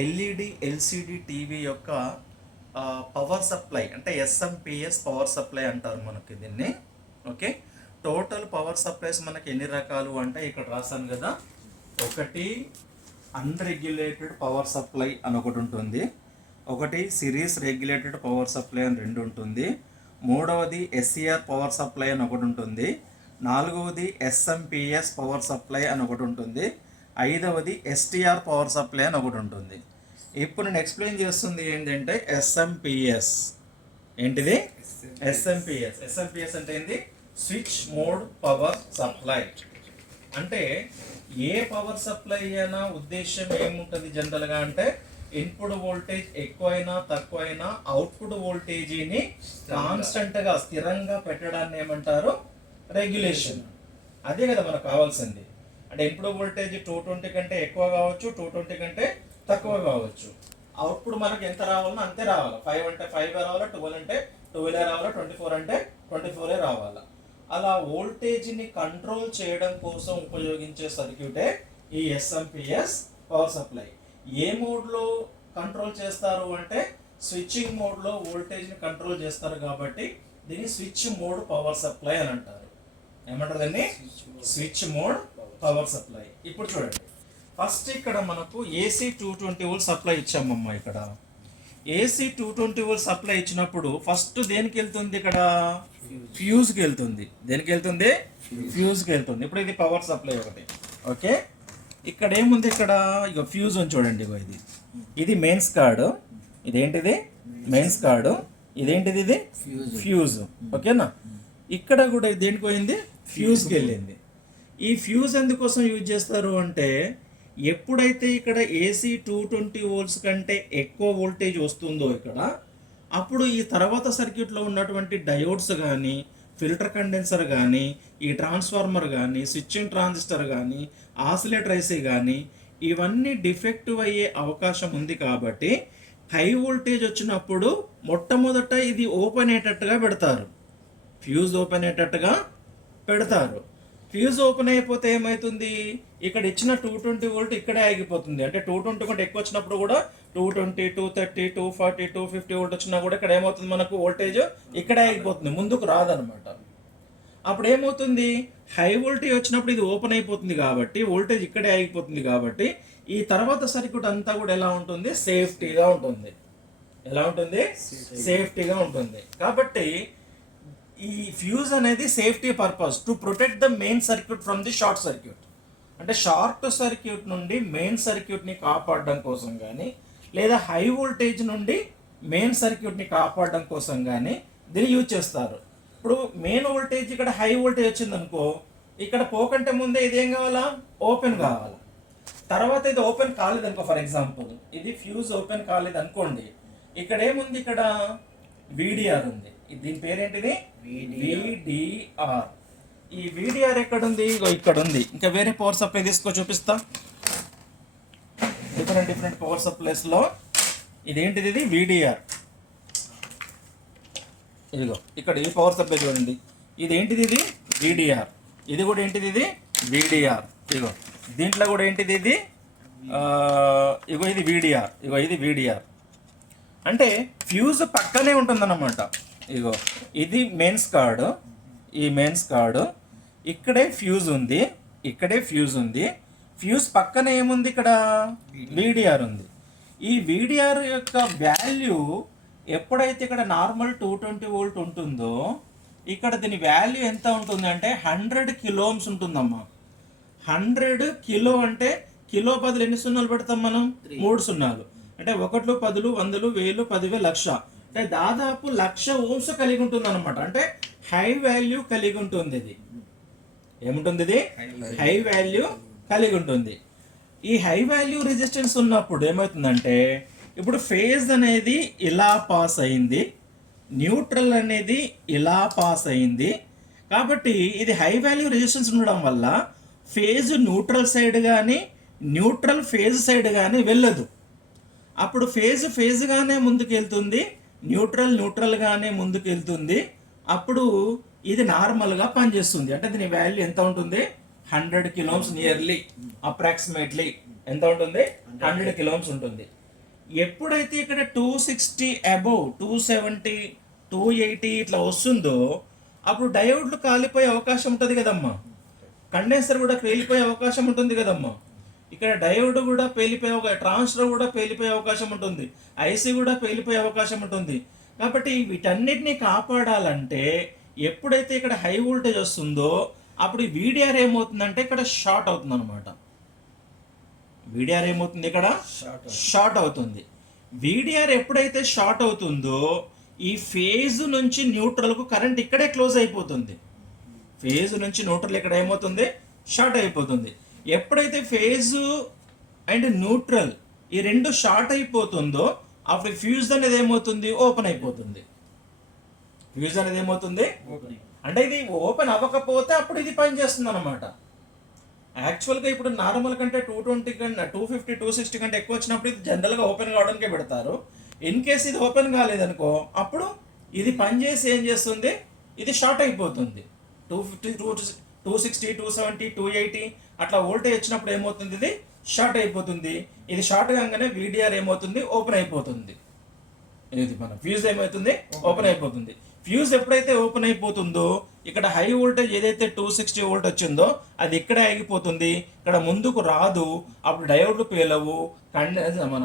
LED LCD TV యొక్క power supply అంటే SMPS power supply అంటారు మనకి దీన్ని. ఓకే, టోటల్ పవర్ సప్లైస్ మనకి ఎన్ని రకాలు అంటే ఇక్కడ రాశాను కదా. ఒకటి అన్రెగ్యులేటెడ్ పవర్ సప్లై అని ఒకటి ఉంటుంది, ఒకటి సిరీస్ రెగ్యులేటెడ్ పవర్ సప్లై అని రెండు ఉంటుంది, మూడవది ఎస్సిఆర్ పవర్ సప్లై అని ఒకటి ఉంటుంది, నాలుగవది ఎస్ఎంపిఎస్ పవర్ సప్లై అని ఒకటి ఉంటుంది, ఐదవది ఎస్టిఆర్ పవర్ సప్లై అని ఒకటి ఉంటుంది. ఇప్పుడు నేను ఎక్స్ప్లెయిన్ చేస్తుంది ఏంటంటే ఎస్ఎంపిఎస్. ఏంటిది? ఎస్ఎంపిఎస్ అంటే ఏంటి? Switch mode power supply. అంటే ఏ పవర్ సప్లై అయినా ఉద్దేశం ఏముంటుంది జనరల్గా అంటే ఇన్పుట్ వోల్టేజ్ ఎక్కువైనా తక్కువైనా అవుట్పుట్ వోల్టేజీని కాన్స్టెంట్గా స్థిరంగా పెట్టడాన్ని ఏమంటారు? రెగ్యులేషన్. అదే కదా మనకు కావాల్సింది. అంటే ఇన్పుట్ వోల్టేజ్ 220 కంటే ఎక్కువ కావచ్చు, 220 కంటే తక్కువ కావచ్చు. అవుట్పుట్ మనకి ఎంత రావాలన్నా అంతే రావాలి. 5 అంటే 5 రావాలా, 12 అంటే 12 రావాలా, 24 అంటే 24 రావాలా. అలా వోల్టేజ్ని కంట్రోల్ చేయడం కోసం ఉపయోగించే సర్క్యూటే ఈ ఎస్ఎంపిఎస్ పవర్ సప్లై. ఏ మోడ్లో కంట్రోల్ చేస్తారు అంటే స్విచ్చింగ్ మోడ్లో వోల్టేజ్ని కంట్రోల్ చేస్తారు కాబట్టి దీన్ని స్విచ్ మోడ్ పవర్ సప్లై అని అంటారు. ఏమంటారు దీన్ని? Switch mode power supply. ఇప్పుడు చూడండి, ఫస్ట్ ఇక్కడ మనకు ఏసీ 220 వోల్ట్ సప్లై ఇచ్చామమ్మా. ఇక్కడ ఏసీ 220 వోల్ట్ సప్లై ఇచ్చినప్పుడు ఫస్ట్ దేనికి వెళ్తుంది? ఇక్కడ ఫ్యూజ్కి వెళ్తుంది. దేనికి వెళ్తుంది? ఫ్యూజ్కి వెళ్తుంది. ఇప్పుడు ఇది పవర్ సప్లై ఒకటి. ఓకే, ఇక్కడ ఏముంది? ఇక్కడ ఇక ఫ్యూజ్ అని చూడండి. ఇగో ఇది మెయిన్స్ కార్డు. ఇదేంటిది? Mains card. ఇదేంటిది? ఇది ఫ్యూజ్. ఓకేనా? ఇక్కడ కూడా దేనికి పోయింది? ఫ్యూజ్కి వెళ్ళింది. ఈ ఫ్యూజ్ ఎందుకోసం యూజ్ చేస్తారు అంటే ఎప్పుడైతే ఇక్కడ ఏసీ 220 వోల్ట్స్ కంటే ఎక్కువ వోల్టేజ్ వస్తుందో ఇక్కడ, అప్పుడు ఈ తర్వాత సర్క్యూట్లో ఉన్నటువంటి డయోడ్స్ కానీ, ఫిల్టర్ కండెన్సర్ కానీ, ఈ ట్రాన్స్ఫార్మర్ కానీ, స్విచ్చింగ్ ట్రాన్సిస్టర్ కానీ, ఆసిలేటర్ ఐసీ కానీ ఇవన్నీ డిఫెక్టివ్ అయ్యే అవకాశం ఉంది. కాబట్టి హై వోల్టేజ్ వచ్చినప్పుడు మొట్టమొదట ఇది ఓపెన్ అయ్యేటట్టుగా పెడతారు. ఫ్యూజ్ ఓపెన్ అయ్యేటట్టుగా పెడతారు. ఫ్యూజ్ ఓపెన్ అయిపోతే ఏమవుతుంది? ఇక్కడ ఇచ్చిన 220 వోల్ట్ ఇక్కడే ఆగిపోతుంది. అంటే 220 కంటే ఎక్కువ వచ్చినప్పుడు కూడా 220, 230, 240, 250 వోల్ట్ వచ్చినా కూడా ఇక్కడ ఏమవుతుంది? మనకు వోల్టేజ్ ఇక్కడే ఆగిపోతుంది, ముందుకు రాదనమాట. అప్పుడు ఏమవుతుంది? హై వోల్టేజ్ వచ్చినప్పుడు ఇది ఓపెన్ అయిపోతుంది కాబట్టి వోల్టేజ్ ఇక్కడే ఆగిపోతుంది. కాబట్టి ఈ తర్వాత సర్క్యూట్ అంతా కూడా ఎలా ఉంటుంది? సేఫ్టీగా ఉంటుంది. ఎలా ఉంటుంది? సేఫ్టీగా ఉంటుంది. కాబట్టి ఈ ఫ్యూజ్ అనేది safety purpose to protect the main circuit from the short circuit. అంటే షార్ట్ సర్క్యూట్ నుండి మెయిన్ సర్క్యూట్ని కాపాడడం కోసం కానీ, లేదా హై వోల్టేజ్ నుండి మెయిన్ సర్క్యూట్ని కాపాడడం కోసం కానీ దీన్ని యూజ్ చేస్తారు. ఇప్పుడు మెయిన్ వోల్టేజ్ ఇక్కడ హై వోల్టేజ్ వచ్చింది అనుకో, ఇక్కడ పోకంటే ముందే ఇది ఏం కావాలా? ఓపెన్ కావాలి. తర్వాత ఇది ఓపెన్ కాలేదు అనుకో, ఫర్ ఎగ్జాంపుల్ ఇది ఫ్యూజ్ ఓపెన్ కాలేదు అనుకోండి, ఇక్కడ ఏముంది? ఇక్కడ వీడిఆర్ ఉంది. దీని పేరేంటిది? వీడిఆర్. ఈ వీడిఆర్ ఎక్కడుంది? ఇక్కడ ఉంది. ఇంకా వేరే పవర్ సప్లై తీసుకో, చూపిస్తా. డిఫరెంట్ పవర్ సప్లైస్లో ఇదేంటిది? ఇది వీడిఆర్. ఇదిగో ఇక్కడ ఈ పవర్ సప్లై చూడండి. ఇదేంటిది? ఇది వీడిఆర్. ఇది కూడా ఏంటిది? ఇది వీడిఆర్. ఇగో దీంట్లో కూడా ఏంటిది? ఇది ఇగో ఇది వీడిఆర్. ఇగో ఇది వీడిఆర్. అంటే ఫ్యూజ్ పక్కనే ఉంటుందన్నమాట. ఇగో ఇది మెయిన్స్ కార్డు. ఈ మెయిన్స్ కార్డు ఇక్కడే ఫ్యూజ్ ఉంది, ఇక్కడే ఫ్యూజ్ ఉంది. ఫ్యూజ్ పక్కన ఏముంది? ఇక్కడ వీడిఆర్ ఉంది. ఈ వీడిఆర్ యొక్క వాల్యూ ఎప్పుడైతే ఇక్కడ నార్మల్ 220 వోల్ట్ ఉంటుందో ఇక్కడ దీని వాల్యూ ఎంత ఉంటుంది అంటే 100 కిలో ఓమ్స్ ఉంటుందమ్మా. 100 కిలో అంటే కిలో బదులు ఎన్ని సున్నాలు పెడతాం మనం? 3 సున్నాలు. అంటే 1, 10, 100, 1000, 10,000, 1,00,000. అంటే దాదాపు 1,00,000 ఓమ్స్ కలిగి ఉంటుంది అనమాట. అంటే హై వాల్యూ కలిగి ఉంటుంది. ఇది ఏముంటుంది? ఇది హై వాల్యూ కలిగి ఉంటుంది. ఈ హై వాల్యూ రెసిస్టెన్స్ ఉన్నప్పుడు ఏమవుతుందంటే ఇప్పుడు ఫేజ్ అనేది ఇలా పాస్ అయింది, న్యూట్రల్ అనేది ఇలా పాస్ అయింది. కాబట్టి ఇది హై వాల్యూ రెసిస్టెన్స్ ఉండడం వల్ల ఫేజ్ న్యూట్రల్ సైడ్ కానీ, న్యూట్రల్ ఫేజ్ సైడ్ కానీ వెళ్ళదు. అప్పుడు ఫేజ్గానే ముందుకు వెళ్తుంది, న్యూట్రల్గానే ముందుకు వెళ్తుంది. అప్పుడు ఇది నార్మల్గా పనిచేస్తుంది. అంటే దీని వాల్యూ ఎంత ఉంటుంది? 100 కిలోమ్స్ నియర్లీ, అప్రాక్సిమేట్లీ ఎంత ఉంటుంది? 100 కిలోమ్స్ ఉంటుంది. ఎప్పుడైతే ఇక్కడ 260 అబోవ్ 270 280 ఇట్లా వస్తుందో అప్పుడు డయోడ్లు కాలిపోయే అవకాశం ఉంటుంది కదమ్మా, కండెన్సర్ కూడా పేలిపోయే అవకాశం ఉంటుంది కదమ్మా. ఇక్కడ డయోడ్ కూడా పేలిపోయే ట్రాన్స్ఫర్ కూడా పేలిపోయే అవకాశం ఉంటుంది, ఐసీ కూడా పేలిపోయే అవకాశం ఉంటుంది. కాబట్టి వీటన్నిటిని కాపాడాలంటే ఎప్పుడైతే ఇక్కడ హై వోల్టేజ్ వస్తుందో అప్పుడు వీడిఆర్ ఏమవుతుందంటే ఇక్కడ షార్ట్ అవుతుంది అనమాట. వీడిఆర్ ఏమవుతుంది ఇక్కడ షార్ట్ అవుతుంది. వీడిఆర్ ఎప్పుడైతే షార్ట్ అవుతుందో ఈ ఫేజ్ నుంచి న్యూట్రల్కు కరెంట్ ఇక్కడే క్లోజ్ అయిపోతుంది. ఫేజ్ నుంచి న్యూట్రల్ ఇక్కడ ఏమవుతుంది, షార్ట్ అయిపోతుంది. ఎప్పుడైతే ఫేజ్ అండ్ న్యూట్రల్ ఈ రెండు షార్ట్ అయిపోతుందో అప్పుడు ఫ్యూజ్ అనేది ఏమవుతుంది, ఓపెన్ అయిపోతుంది. ఫ్యూజ్ అనేది ఏమవుతుంది, అంటే ఇది ఓపెన్ అవ్వకపోతే అప్పుడు ఇది పనిచేస్తుంది అనమాట. యాక్చువల్గా ఇప్పుడు నార్మల్ కంటే 220 కంటే 250 260 కంటే ఎక్కువ వచ్చినప్పుడు ఇది జనరల్గా ఓపెన్ కావడానికే పెడతారు. ఇన్ కేస్ ఇది ఓపెన్ కాలేదనుకో అప్పుడు ఇది పనిచేసి ఏం చేస్తుంది, ఇది షార్ట్ అయిపోతుంది. 250 260 270 280 అట్లా వోల్టేజ్ వచ్చినప్పుడు ఏమవుతుంది, ఇది షార్ట్ అయిపోతుంది. ఇది షార్ట్ కాగానే వీడిఆర్ ఏమవుతుంది, ఓపెన్ అయిపోతుంది. ఇది మన ఫ్యూజ్ ఏమవుతుంది, ఓపెన్ అయిపోతుంది. ఫ్యూజ్ ఎప్పుడైతే ఓపెన్ అయిపోతుందో ఇక్కడ హై వోల్టేజ్ ఏదైతే 260 వోల్ట్ వచ్చిందో అది ఇక్కడే ఆగిపోతుంది, ఇక్కడ ముందుకు రాదు. అప్పుడు డయోడ్లు పేలవు, మన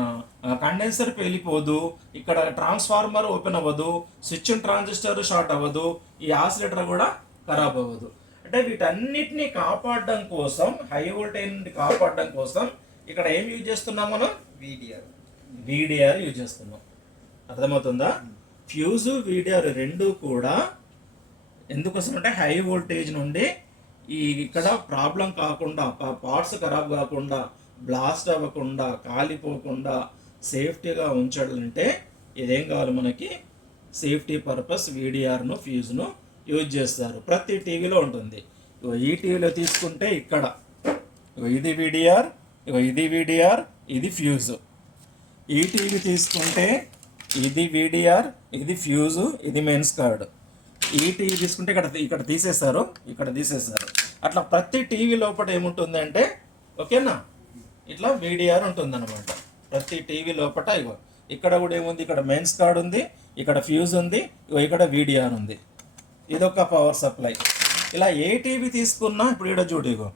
కండెన్సర్ పేలిపోదు, ఇక్కడ ట్రాన్స్ఫార్మర్ ఓపెన్ అవ్వదు, స్విచ్ ట్రాన్సిస్టర్ షార్ట్ అవ్వదు, ఈ ఆసిలేటర్ కూడా ఖరాబ్ అవ్వదు. అంటే వీటన్నిటిని కాపాడడం కోసం, హై వోల్టేజ్ నుండి కాపాడడం కోసం ఇక్కడ ఏం యూజ్ చేస్తున్నాం మనం, వీడిఆర్ యూజ్ చేస్తున్నాం. అర్థమవుతుందా? ఫ్యూజు వీడిఆర్ రెండు కూడా ఎందుకోసం అంటే హై వోల్టేజ్ నుండి ఈ ఇక్కడ ప్రాబ్లం కాకుండా, పార్ట్స్ ఖరాబ్ కాకుండా, బ్లాస్ట్ అవ్వకుండా, కాలిపోకుండా సేఫ్టీగా ఉంచాలంటే ఇదేం కావాలి మనకి, సేఫ్టీ పర్పస్ వీడిఆర్ను ఫ్యూజ్ను యూజ్ చేస్తారు. ప్రతి టీవీలో ఉంటుంది. ఈ టీవీలో తీసుకుంటే ఇక్కడ ఇది వీడిఆర్, ఇది వీడిఆర్, ఇది ఫ్యూజ్. ఈ టీవీ తీసుకుంటే ఇది వీడిఆర్, ఇది ఫ్యూజు, ఇది మెయిన్స్ కార్డ్. ఈ టీవీ తీసుకుంటే ఇక్కడ తీసేస్తారు, ఇక్కడ తీసేస్తారు. అట్లా ప్రతి టీవీ లోపల ఏముంటుంది అంటే, ఓకేనా, ఇట్లా వీడిఆర్ ఉంటుంది అనమాట. ప్రతి టీవీ లోపల ఇగో ఇక్కడ కూడా ఏముంది, ఇక్కడ మెయిన్స్ కార్డ్ ఉంది, ఇక్కడ ఫ్యూజ్ ఉంది, ఇగో ఇక్కడ వీడిఆర్ ఉంది. ఇదొక పవర్ సప్లై. ఇలా ఏ టీవీ తీసుకున్నా ఇప్పుడు ఇక్కడ చూడు, ఇగో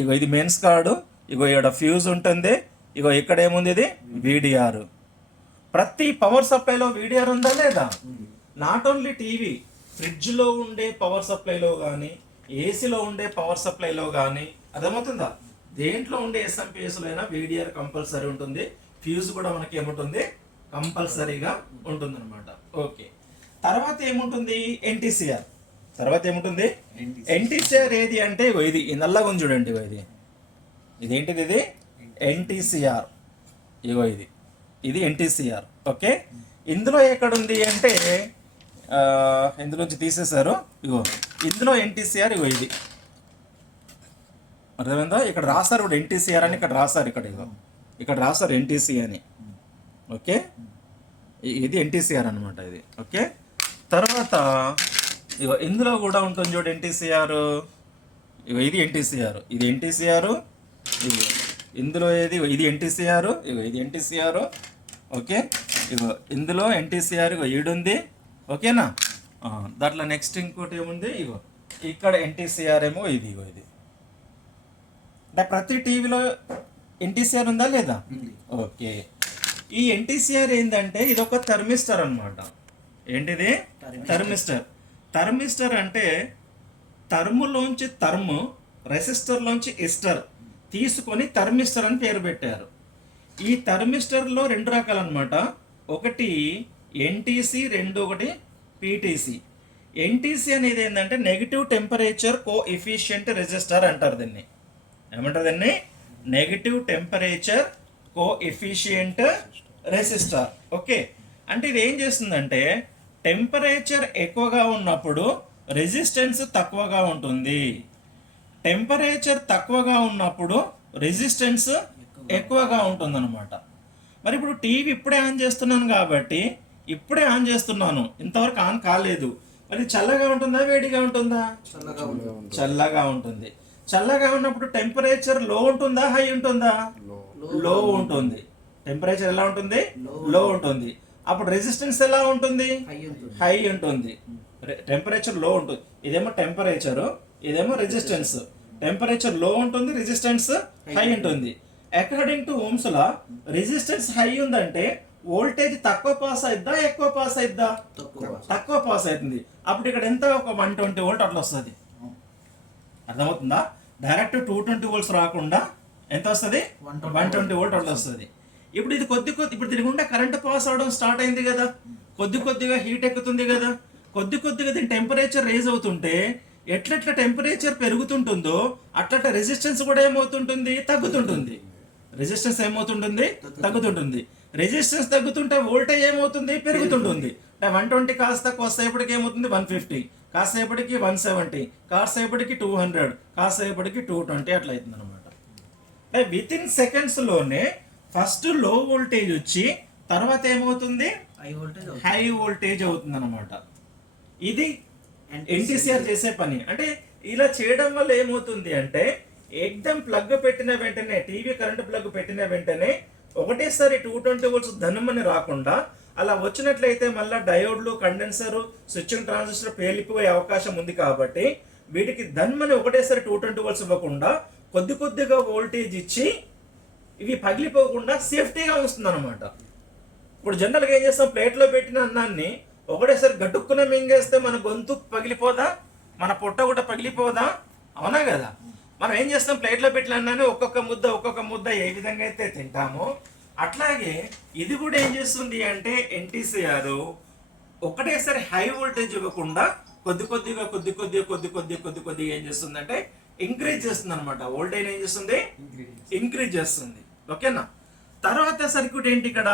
ఇగో ఇది మెయిన్స్ కార్డు, ఇగో ఇక్కడ ఫ్యూజ్ ఉంటుంది, ఇగో ఇక్కడ ఏముంది, ఇది వీడిఆర్. ప్రతి పవర్ సప్లైలో వీడిఆర్ ఉందా లేదా? నాట్ ఓన్లీ టీవీ, ఫ్రిడ్జ్లో ఉండే పవర్ సప్లైలో కానీ, ఏసీలో ఉండే పవర్ సప్లైలో కానీ, అర్థమవుతుందా, దేంట్లో ఉండే ఎస్ఎంపిఎస్లో అయినా వీడిఆర్ కంపల్సరీ ఉంటుంది. ఫ్యూజ్ కూడా మనకి ఏముంటుంది, కంపల్సరీగా ఉంటుంది అనమాట. ఓకే, తర్వాత ఏముంటుంది, ఎన్టీసీఆర్. తర్వాత ఏముంటుంది, ఎన్టీసీఆర్ ఏది అంటే ఇది నల్లగా ఉంది చూడండి, ఇదేంటిది, ఇది ఎన్టీసీఆర్. ఇగో ఇది ఎన్టీసీఆర్. ఓకే, ఇందులో ఎక్కడుంది అంటే ఇందులోంచి తీసేశారు. ఇగో ఇందులో ఎన్టీసీఆర్, ఇగో ఇది అర్థమైందా? ఇక్కడ రాస్తారు ఇప్పుడు ఎన్టీసీఆర్ అని, ఇక్కడ రాస్తారు, ఇక్కడ రాస్తారు ఎన్టీసీ అని. ఓకే, ఇది ఎన్టీసీఆర్ అనమాట ఇది. ఓకే, తర్వాత ఇగో ఇందులో కూడా ఉంటుంది చూడు ఎన్టీసీఆర్. ఇగో ఇది ఎన్టీసీఆర్, ఇది ఎన్టీసీఆర్. ఇగో ఇందులో ఇది ఎన్టీసీఆర్, ఇగో ఇది ఎన్టీసీఆర్. ఓకే, ఇగో ఇందులో ఎన్టీసీఆర్, ఇగో ఈడుంది. ఓకేనా? దాంట్లో నెక్స్ట్ ఇంకోటి ఏముంది, ఇగో ఇక్కడ ఎన్టీసీఆర్ ఏమో ఇది. అంటే ప్రతి టీవీలో ఎన్టీసీఆర్ ఉందా లేదా? ఓకే, ఈ ఎన్టీసీఆర్ ఏంటంటే ఇది ఒక థర్మిస్టర్ అనమాట. ఏంటిది? థర్మిస్టర్. థర్మిస్టర్ అంటే థర్ములోంచి థర్మ్, రెసిస్టర్లోంచి ఎస్టర్ తీసుకొని థర్మిస్టర్ అని పేరు పెట్టారు. ఈ థర్మిస్టర్లో రెండు రకాలు అనమాట. ఒకటి ఎన్టీసీ, ఒకటి పీటీసీ. ఎన్టీసీ అనేది ఏంటంటే నెగిటివ్ టెంపరేచర్ కో ఎఫిషియంట్ రెసిస్టర్ అంటారు దీన్ని. ఏమంటారు దీన్ని? నెగిటివ్ టెంపరేచర్ కో ఎఫిషియంట్ రెసిస్టర్. ఓకే, అంటే ఇది ఏం చేస్తుందంటే టెంపరేచర్ ఎక్కువగా ఉన్నప్పుడు రెసిస్టెన్స్ తక్కువగా ఉంటుంది, టెంపరేచర్ తక్కువగా ఉన్నప్పుడు రెసిస్టెన్స్ ఎక్కువగా ఉంటుంది అనమాట. మరి ఇప్పుడు టీవీ ఇప్పుడే ఆన్ చేస్తున్నాను కాబట్టి, ఇప్పుడే ఆన్ చేస్తున్నాను, ఇంతవరకు ఆన్ కాలేదు. మరి చల్లగా ఉంటుందా, వేడిగా ఉంటుందా? చల్లగా ఉంటుంది. చల్లగా ఉన్నప్పుడు టెంపరేచర్ లో ఉంటుందా, హై ఉంటుందా? లో ఉంటుంది. టెంపరేచర్ ఎలా ఉంటుంది, లో ఉంటుంది. అప్పుడు రెసిస్టెన్స్ ఎలా ఉంటుంది, హై ఉంటుంది. టెంపరేచర్ లో ఉంటుంది, ఇదేమో టెంపరేచర్, ఇదేమో రెసిస్టెన్స్. టెంపరేచర్ లో ఉంటుంది, రెసిస్టెన్స్ హై ఉంటుంది. According to Ohm's law resistance high ఉందంటే వోల్టేజ్ తక్కువ పాస్ అయిద్దా, ఎక్కువ పాస్ అయిద్దా, తక్కువ పాస్ అవుతుంది. అప్పుడు ఇక్కడ ఎంత, ఒక 120 వోల్ట్ అట్లా వస్తుంది. అర్థమవుతుందా? డైరెక్ట్ 220 వోల్ట్స్ రాకుండా ఎంత వస్తుంది, 120 వోల్ట్ అట్లా వస్తుంది. ఇప్పుడు ఇది ఇప్పుడు దీని గుండా కరెంట్ పాస్ అవడం స్టార్ట్ అయింది కదా, కొద్దిగా హీట్ ఎక్కుతుంది కదా, కొద్దిగా దీని టెంపరేచర్ రేజ్ అవుతుంటే ఎట్లెట్లా టెంపరేచర్ పెరుగుతుంటుందో అట్లా రెసిస్టెన్స్ కూడా ఏమవుతుంటుంది, తగ్గుతుంటుంది. రెసిస్టెన్స్ ఏమవుతుంటుంది, తగ్గుతుంటుంది. రెసిస్టెన్స్ తగ్గుతుంటే వోల్టేజ్ ఏమవుతుంది, పెరుగుతుంటుంది. 120 కాస్త కొద్దిసేపటికి ఏమవుతుంది 150, కాసేపటికి 170, కాసేపటికి 200, కాసేపటికి 220 అట్లా అవుతుంది అనమాట. విత్ ఇన్ సెకండ్స్ లోనే ఫస్ట్ లో వోల్టేజ్ వచ్చి తర్వాత ఏమవుతుంది, హై వోల్టేజ్ అవుతుంది అనమాట. ఇది ఎన్టీసీఆర్ చేసే పని. అంటే ఇలా చేయడం వల్ల ఏమవుతుంది అంటే ఎగ్దమ్ ప్లగ్ పెట్టిన వెంటనే, టీవీ కరెంట్ ప్లగ్ పెట్టిన వెంటనే ఒకటేసారి 220 వోల్ట్స్ ధనమని రాకుండా అలా వచ్చినట్లయితే మళ్ళీ డయోడ్లు, కండెన్సర్, స్విచ్చింగ్ ట్రాన్సిస్టర్ పేలిపోయే అవకాశం ఉంది. కాబట్టి వీటికి ధన్మని ఒకటేసారి 220 వోల్ట్స్ ఇవ్వకుండా కొద్దిగా వోల్టేజ్ ఇచ్చి ఇవి పగిలిపోకుండా సేఫ్టీగా వస్తుంది అనమాట. ఇప్పుడు జనరల్గా ఏం చేస్తాం, ప్లేట్లో పెట్టిన అన్నాన్ని ఒకటేసారి గట్టుక్కున మింగేస్తే మన గొంతు పగిలిపోదా, మన పొట్ట కూడా పగిలిపోదా, అవునా కదా? మనం ఏం చేస్తాం, ప్లేట్లో పెట్టిన అన్నాన్ని ఒక్కొక్క ముద్ద ఏ విధంగా అయితే తింటామో అట్లాగే ఇది కూడా ఏం చేస్తుంది అంటే ఎన్టీసీఆర్ ఒకటేసారి హై వోల్టేజ్ ఇవ్వకుండా కొద్దిగా ఏం చేస్తుంది అంటే ఇంక్రీజ్ చేస్తుంది అనమాట. వోల్టేజ్ ఏం చేస్తుంది, ఇంక్రీజ్ చేస్తుంది. ఓకేనా? తర్వాత సర్క్యూట్ ఏంటి, ఇక్కడ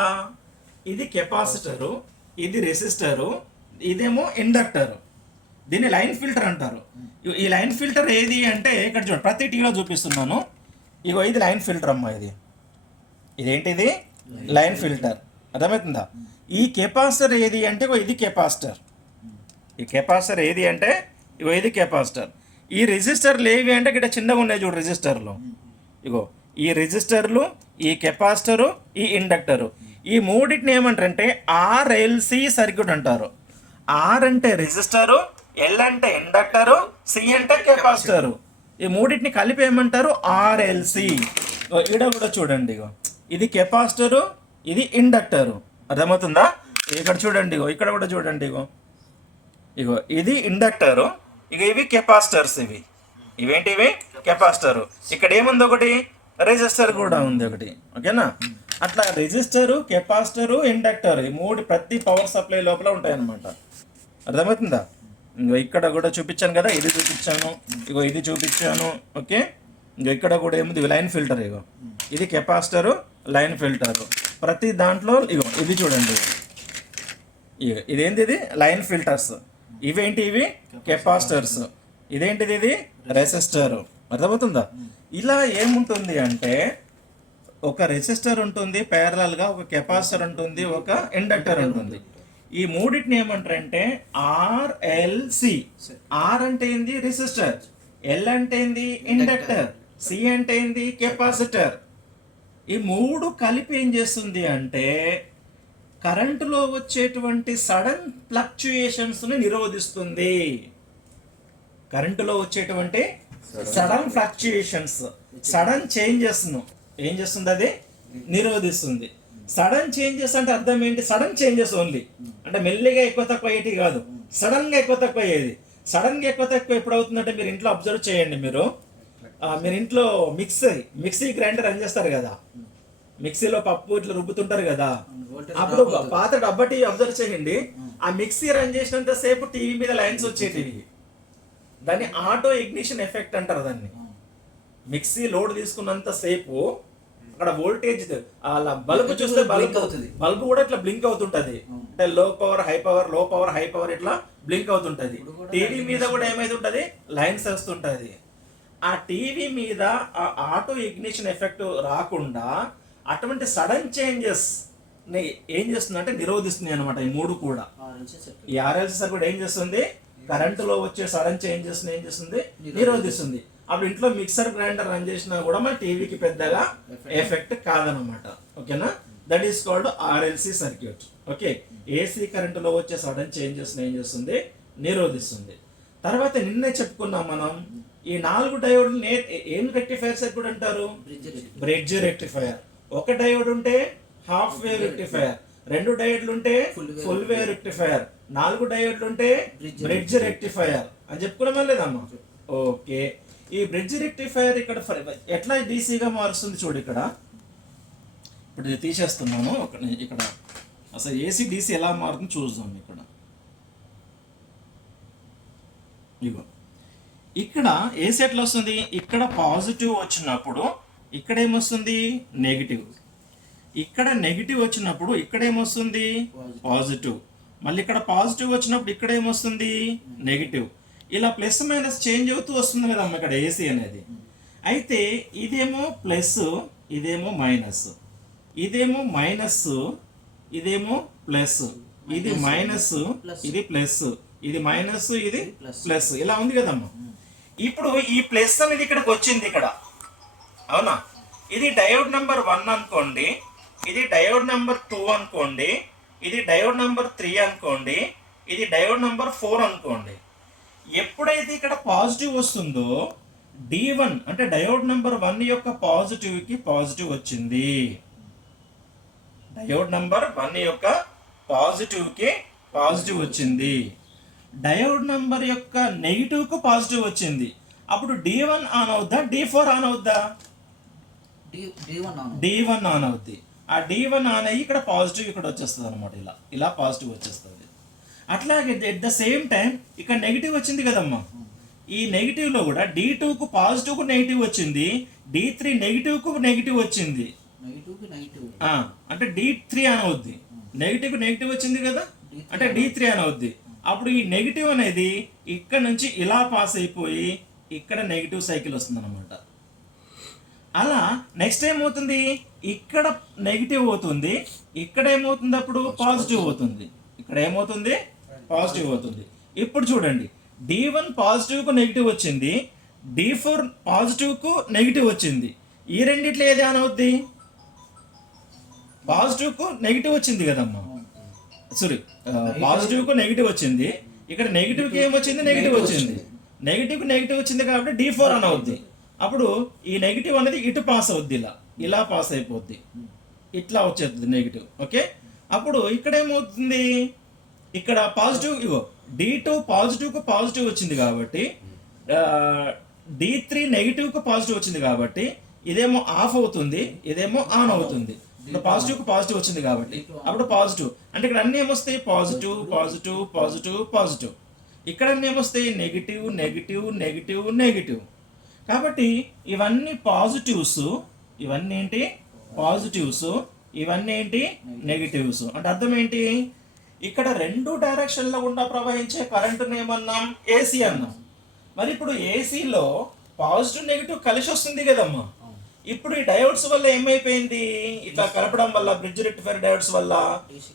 ఇది కెపాసిటరు, ఇది రెసిస్టరు, ఇదేమో ఇండక్టర్. దీన్ని లైన్ ఫిల్టర్ అంటారు. ఈ లైన్ ఫిల్టర్ ఏది అంటే ఇక్కడ చూడండి, ప్రతి టీవీలో చూపిస్తున్నాను. ఇగో ఇది లైన్ ఫిల్టర్ అమ్మా. ఇదేంటిది, లైన్ ఫిల్టర్. అర్థమవుతుందా? ఈ కెపాసిటర్ ఏది అంటే ఇది కెపాసిటర్. ఈ కెపాసిటర్ ఏది అంటే ఇగో ఇది కెపాసిటర్. ఈ రెసిస్టర్లు ఏవి అంటే ఇక్కడ చిన్నగా ఉన్నాయి చూడు రెసిస్టర్లు. ఇగో ఈ రెసిస్టర్లు, ఈ కెపాసిటరు, ఈ ఇండక్టరు, ఈ మూడింటిని ఏమంటారంటే ఆర్ఎల్సి సర్క్యూట్ అంటారు. ఆర్ అంటే రెసిస్టరు, ఎల్ అంటే ఇండక్టరు, సి అంటే కెపాసిటరు. ఈ మూడింటిని కలిపి ఏమంటారు, ఆర్ఎల్సి. ఈడ కూడా చూడండి, ఇగో ఇది కెపాసిటరు, ఇది ఇండక్టరు. అర్థమవుతుందా? ఇక్కడ చూడండి, ఇగో ఇక్కడ కూడా చూడండి, ఇగో ఇది ఇండక్టరు, ఇక ఇవి కెపాసిటర్స్. ఇవేంటివి, కెపాసిటరు. ఇక్కడ ఏముంది, ఒకటి రెసిస్టర్ కూడా ఉంది ఒకటి. ఓకేనా? అట్లా రెసిస్టరు, కెపాసిటరు, ఇండక్టర్, ఈ మూడు ప్రతి పవర్ సప్లై లోపల ఉంటాయన్నమాట. అర్థమవుతుందా? ఇంకో ఇక్కడ కూడా చూపించాను కదా, ఇది చూపించాను, ఇగో ఇది చూపించాను. ఓకే, ఇంకో ఇక్కడ కూడా ఏముంది, లైన్ ఫిల్టర్. ఇగో ఇది కెపాసిటరు, లైన్ ఫిల్టరు. ప్రతి దాంట్లో ఇగో ఇది చూడండి, ఇదేంటి, ఇది లైన్ ఫిల్టర్స్. ఇవేంటి, ఇవి కెపాసిటర్స్. ఇదేంటిది, ఇది రెసిస్టర్. అర్థమవుతుందా? ఇలా ఏముంటుంది అంటే ఒక రెసిస్టర్ ఉంటుంది ప్యారలల్గా, ఒక కెపాసిటర్ ఉంటుంది, ఒక ఇండక్టర్ ఉంటుంది. ఈ మూడింటిని ఏమంటారంటే ఆర్ఎల్సి. ఆర్ అంటే ఏంది, రెసిస్టర్. ఎల్ అంటే ఏంది, ఇండక్టర్. సి అంటే ఏంది, కెపాసిటర్. ఈ మూడు కలిపి ఏం చేస్తుంది అంటే కరెంటులో వచ్చేటువంటి సడన్ ఫ్లక్చుయేషన్స్ని నిరోధిస్తుంది. కరెంటులో వచ్చేటువంటి సడన్ ఫ్లక్చుయేషన్స్, సడన్ చేంజెస్ను ఏం చేస్తుంది, అది నిరోధిస్తుంది. సడన్ చేంజెస్ అంటే అర్థం ఏంటి, సడన్ చేంజెస్ ఓన్లీ అంటే మెల్లిగా ఎక్కువ తక్కువ అయ్యేటి కాదు, సడన్గా ఎక్కువ తక్కువ అయ్యేది. సడన్గా ఎక్కువ తక్కువ ఎప్పుడు అవుతుందంటే మీరు ఇంట్లో అబ్జర్వ్ చేయండి. మీరు ఇంట్లో మిక్సీ గ్రైండర్ రన్ చేస్తారు కదా, మిక్సీలో పప్పు ఇట్లా రుబ్బుతుంటారు కదా, అప్పుడు పాత డబ్బా టీవీ అబ్జర్వ్ చేయండి. ఆ మిక్సీ రన్ చేసినంత సేపు టీవీ మీద లైన్స్ వచ్చేటివి. దాన్ని ఆటో ఇగ్నిషన్ ఎఫెక్ట్ అంటారు దాన్ని. మిక్సీ లోడ్ తీసుకున్నంత సేపు అక్కడ వోల్టేజ్ అలా బల్బ్ చూస్తే బల్బ్ కూడా ఇట్లా బ్లింక్ అవుతుంటది. అంటే లో పవర్ హై పవర్, లో పవర్ హై పవర్ ఇట్లా బ్లింక్ అవుతుంటది. టీవీ మీద కూడా ఏమైతుంటది, లైన్స్ వస్తుంటది. ఆ టీవీ మీద ఆ ఆటో ఇగ్నిషన్ ఎఫెక్ట్ రాకుండా అటువంటి సడన్ చేంజెస్ ని ఏం చేస్తుంది అంటే నిరోధిస్తుంది అనమాట. ఈ మూడు కూడా ఈ ఆర్ఎల్సి సర్క్యూట్ ఏం చేస్తుంది, కరెంటులో వచ్చే సడన్ చేంజెస్ ని ఏం చేస్తుంది, నిరోధిస్తుంది. అప్పుడు ఇంట్లో మిక్సర్ గ్రైండర్ రన్ చేసినా కూడా మన టీవీకి పెద్దగా ఎఫెక్ట్ కాదనమాట. ఓకేనా? That is called RLC circuit. Okay, AC కరెంటులో వచ్చే సడన్ చేంజెస్ ఏం చేస్తుంది, నిరోధిస్తుంది. తర్వాత నిన్నే చెప్పుకున్నాం మనం, ఈ 4 డయోడ్లు ఏం రెక్టిఫైర్ సర్క్యూట్ అంటారు, బ్రిడ్జ్ రెక్టిఫైర్. ఒక డయోడ్ ఉంటే హాఫ్ వేవ్ రెక్టిఫైర్, 2 డయోడ్లు ఉంటే ఫుల్ వేవ్ రెక్టిఫైర్, 4 డయోడ్లు ఉంటే బ్రిడ్జ్ రెక్టిఫైర్ అని చెప్పుకున్నామా లేదమ్మా. ఓకే, ఈ బ్రిడ్జ్ రెక్టిఫైర్ ఇక్కడ ఎట్లా డీసీగా మారుస్తుంది చూడు. ఇక్కడ ఇప్పుడు ఇది తీసేస్తున్నాను ఇక్కడ అసలు ఏసీ డీసీ ఎలా మారుతుంది చూద్దాం. ఇగో ఇక్కడ ఏసీ ఎట్లా వస్తుంది, ఇక్కడ పాజిటివ్ వచ్చినప్పుడు ఇక్కడ ఏమొస్తుంది నెగిటివ్, ఇక్కడ నెగిటివ్ వచ్చినప్పుడు ఇక్కడ ఏమొస్తుంది పాజిటివ్, మళ్ళీ ఇక్కడ పాజిటివ్ వచ్చినప్పుడు ఇక్కడ ఏమొస్తుంది నెగిటివ్. ఇలా ప్లస్ మైనస్ చేంజ్ అవుతూ వస్తుంది కదమ్మా ఇక్కడ ఏసీ అనేది. అయితే ఇదేమో ప్లస్, ఇదేమో మైనస్, ఇదేమో మైనస్, ఇదేమో ప్లస్, ఇది మైనస్, ఇది ప్లస్, ఇది మైనస్, ఇది ప్లస్, ఇలా ఉంది కదమ్మా. ఇప్పుడు ఈ ప్లస్ అనేది ఇక్కడికి వచ్చింది ఇక్కడ, అవునా. ఇది డయోడ్ నెంబర్ 1 అనుకోండి, ఇది డయోడ్ నెంబర్ 2 అనుకోండి, ఇది డయోడ్ నెంబర్ 3 అనుకోండి, ఇది డయోడ్ నెంబర్ 4 అనుకోండి. ఎప్పుడైతే ఇక్కడ పాజిటివ్ వస్తుందో D1 అంటే డయోడ్ నెంబర్ 1 యొక్క పాజిటివ్కి పాజిటివ్ వచ్చింది, డయోడ్ నెంబర్ 1 యొక్క పాజిటివ్కి పాజిటివ్ వచ్చింది, డయోడ్ నెంబర్ యొక్క నెగిటివ్కు పాజిటివ్ వచ్చింది. అప్పుడు D1 ఆన్ అవుద్దా, D4 ఆన్ అవుద్దా, D1 ఆన్ అవుద్ది. ఆ D1 ఆన్ అయ్యి ఇక్కడ పాజిటివ్ ఇక్కడ వచ్చేస్తుంది అనమాట, ఇలా పాజిటివ్ వచ్చేస్తుంది. అట్లాగే ఎట్ ద సేమ్ టైం ఇక్కడ నెగిటివ్ వచ్చింది కదమ్మా, ఈ నెగిటివ్లో కూడా D2కు పాజిటివ్కు నెగిటివ్ వచ్చింది, D3 నెగిటివ్కు నెగిటివ్ వచ్చింది, అంటే D3 ఆన్ అవుద్ది. నెగిటివ్కు నెగిటివ్ వచ్చింది కదా, అంటే D3 ఆన్ అవుద్ది. అప్పుడు ఈ నెగిటివ్ అనేది ఇక్కడ నుంచి ఇలా పాస్ అయిపోయి ఇక్కడ నెగిటివ్ సైకిల్ వస్తుంది అనమాట. అలా నెక్స్ట్ ఏమవుతుంది, ఇక్కడ నెగిటివ్ అవుతుంది, ఇక్కడ ఏమవుతుంది అప్పుడు పాజిటివ్ అవుతుంది, ఇక్కడ ఏమవుతుంది పాజిటివ్ అవుతుంది. ఇప్పుడు చూడండి, D1 పాజిటివ్కు నెగిటివ్ వచ్చింది, D4 పాజిటివ్కు నెగిటివ్ వచ్చింది. ఈ రెండిట్లో ఏది ఆన్ అవుద్ది, పాజిటివ్కు నెగిటివ్ వచ్చింది కదమ్మా, సారీ పాజిటివ్కు నెగిటివ్ వచ్చింది, ఇక్కడ నెగిటివ్కి ఏమొచ్చింది నెగిటివ్ వచ్చింది, నెగిటివ్కి నెగిటివ్ వచ్చింది కాబట్టి D4 ఆన్ అవుద్ది. అప్పుడు ఈ నెగిటివ్ అనేది ఇటు పాస్ అవుద్ది, ఇలా పాస్ అయిపోద్ది, ఇట్లా వచ్చేస్తుంది నెగిటివ్. ఓకే, అప్పుడు ఇక్కడ ఏమవుతుంది, ఇక్కడ పాజిటివ్, ఇగో D2 పాజిటివ్కు పాజిటివ్ వచ్చింది కాబట్టి, D3 నెగిటివ్కు పాజిటివ్ వచ్చింది కాబట్టి ఇదేమో ఆఫ్ అవుతుంది, ఇదేమో ఆన్ అవుతుంది. ఇక్కడ పాజిటివ్కు పాజిటివ్ వచ్చింది కాబట్టి అప్పుడు పాజిటివ్, అంటే ఇక్కడ అన్నీ ఏమొస్తాయి పాజిటివ్ పాజిటివ్ పాజిటివ్ పాజిటివ్, ఇక్కడ అన్నీ ఏమొస్తాయి నెగిటివ్ నెగిటివ్ నెగిటివ్ నెగిటివ్. కాబట్టి ఇవన్నీ పాజిటివ్స్, ఇవన్నీ ఏంటి పాజిటివ్స్, ఇవన్నీ ఏంటి నెగిటివ్స్. అంటే అర్థం ఏంటి, ఇక్కడ 2 డైరెక్షన్లో గుండా ప్రవహించే కరెంటుని ఏమన్నాం ఏసీ అన్నాం. మరి ఇప్పుడు ఏసీలో పాజిటివ్ నెగిటివ్ కలిసి వస్తుంది కదమ్మా. ఇప్పుడు ఈ డయోడ్స్ వల్ల ఏమైపోయింది, ఇట్లా కలపడం వల్ల బ్రిడ్జ్ రెక్టిఫైర్ డయోడ్స్ వల్ల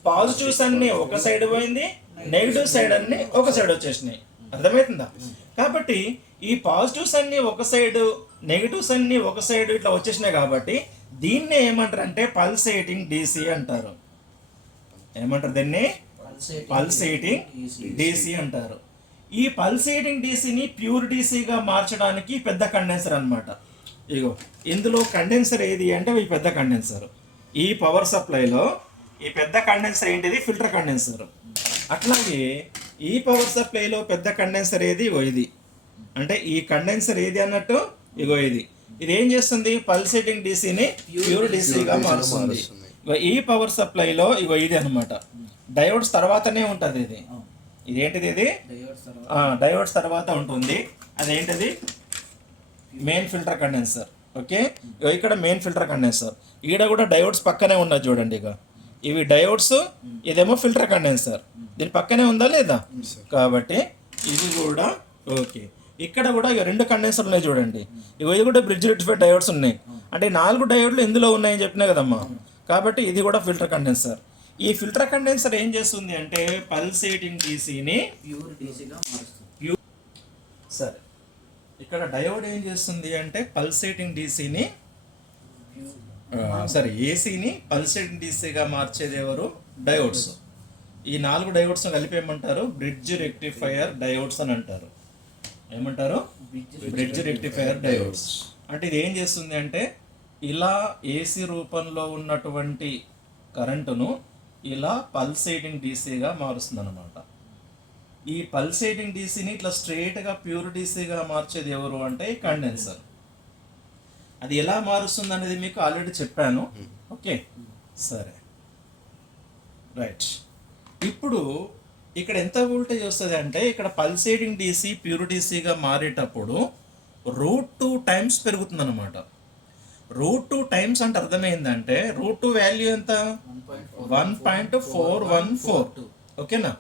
పాజిటివ్స్ అన్ని ఒక సైడ్ పోయింది, నెగిటివ్ సైడ్ అన్ని ఒక సైడ్ వచ్చేసినాయి. అర్థమవుతుందా. కాబట్టి ఈ పాజిటివ్స్ అన్ని ఒక సైడ్, నెగిటివ్స్ అన్ని ఒక సైడ్ ఇట్లా వచ్చేసినాయి కాబట్టి దీన్ని ఏమంటారు అంటే పల్సేటింగ్ డీసీ అంటారు. ఏమంటారు దీన్ని, పల్సేటింగ్ డీసీ అంటారు. ఈ పల్సేటింగ్ డీసీని ప్యూర్ డీసీగా మార్చడానికి పెద్ద కండెన్సర్ అన్నమాట. ఇగో ఇందులో కండెన్సర్ ఏది అంటే ఈ పెద్ద కండెన్సర్, ఈ పవర్ సప్లైలో ఈ పెద్ద కండెన్సర్ ఏంటిది ఫిల్టర్ కండెన్సర్. అట్లాగే ఈ పవర్ సప్లైలో పెద్ద కండెన్సర్ ఏది, ఇగో ఇది. అంటే ఈ కండెన్సర్ ఏది అన్నట్టు, ఇగో ఇది. ఇది ఏం చేస్తుంది, పల్సేటింగ్ డీసీని ప్యూర్ డీసీగా మారుస్తుంది. ఇగో ఈ పవర్ సప్లైలో ఇగో ఇది అనమాట, డయోడ్స్ తర్వాతనే ఉంటుంది. ఇది ఇదేంటిది, ఇది డయోడ్స్ తర్వాత ఉంటుంది. అదేంటిది మెయిన్ ఫిల్టర్ కండెన్సర్. ఓకే, ఇక్కడ మెయిన్ ఫిల్టర్ కండెన్సర్, ఈడ కూడా డయోడ్స్ పక్కనే ఉన్నది చూడండి. ఇక ఇవి డయోడ్స్, ఇదేమో ఫిల్టర్ కండెన్సర్, దీని పక్కనే ఉందా లేదా. కాబట్టి ఇది కూడా ఓకే. ఇక్కడ కూడా ఇక 2 కండెన్సర్లు ఉన్నాయి చూడండి. ఇది కూడా బ్రిడ్జ్ రెక్టిఫైర్ డయోడ్స్ ఉన్నాయి. అంటే 4 డయోడ్లు ఇందులో ఉన్నాయని చెప్పినా కదమ్మా. కాబట్టి ఇది కూడా ఫిల్టర్ కండెన్సర్. ఈ ఫిల్టర్ కండెన్సర్ ఏం చేస్తుంది అంటే పల్సేటింగ్ డీసీని ప్యూర్ డీసీగా మారుస్తుంది. సరే, ఇక్కడ డయోడ్ ఏం చేస్తుంది అంటే పల్సేటింగ్ డీసీని సరే ఏసీని పల్సేటింగ్ డీసీగా మార్చేది ఎవరు? డయోడ్స్. ఈ 4 డయోడ్స్ కలిపి ఏమంటారు? బ్రిడ్జ్ రెక్టిఫైయర్ డయోడ్స్ అని అంటారు. ఏమంటారు? Bridge rectifier diodes. అంటే ఇది ఏం చేస్తుంది అంటే ఇలా ఏసీ రూపంలో ఉన్నటువంటి కరెంటును ఇలా పల్సేటింగ్ డీసీగా మారుస్తుంది అనమాట. ఈ పల్సేటింగ్ డీసీని ఇట్లా స్ట్రైట్గా ప్యూర్ డీసీగా మార్చేది ఎవరు అంటే కండెన్సర్. అది ఎలా మారుస్తుంది అనేది మీకు ఆల్రెడీ చెప్పాను. ఓకే, సరే, రైట్. ఇప్పుడు ఇక్కడ ఎంత వోల్టేజ్ వస్తుంది అంటే ఇక్కడ పల్సేటింగ్ డీసీ ప్యూర్ డీసీగా మారేటప్పుడు √2 టైమ్స్ పెరుగుతుంది అనమాట. √2 టైమ్స్ అంటే అర్థమైందంటే √2 వాల్యూ ఎంత? 1.414. ఓకేనా?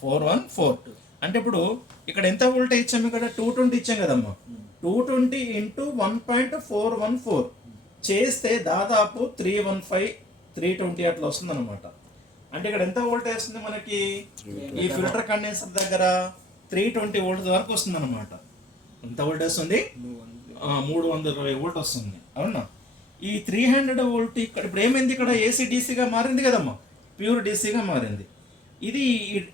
414 అంటే ఇప్పుడు ఇక్కడ ఎంత వోల్టేజ్ ఇచ్చాము? ఇక్కడ 220 ఇచ్చాం కదమ్మా. 220 ఇంటూ 1.414 చేస్తే దాదాపు 315 320 అట్లా వస్తుంది అనమాట. అంటే ఇక్కడ ఎంత వోల్టేజ్ వస్తుంది మనకి? ఈ ఫిల్టర్ కండెన్సర్ దగ్గర 320 వోల్ట్స్ వరకు వస్తుంది అనమాట. ఎంత వోల్టేజ్ వస్తుంది? 320 వోల్ట్ వస్తుంది. అవునా? ఈ 300 వోల్ట్ ఇక్కడ ఇప్పుడు ఏమైంది? ఇక్కడ ఏసీ డీసీగా మారింది కదమ్మా, ప్యూర్ డీసీగా మారింది. ఇది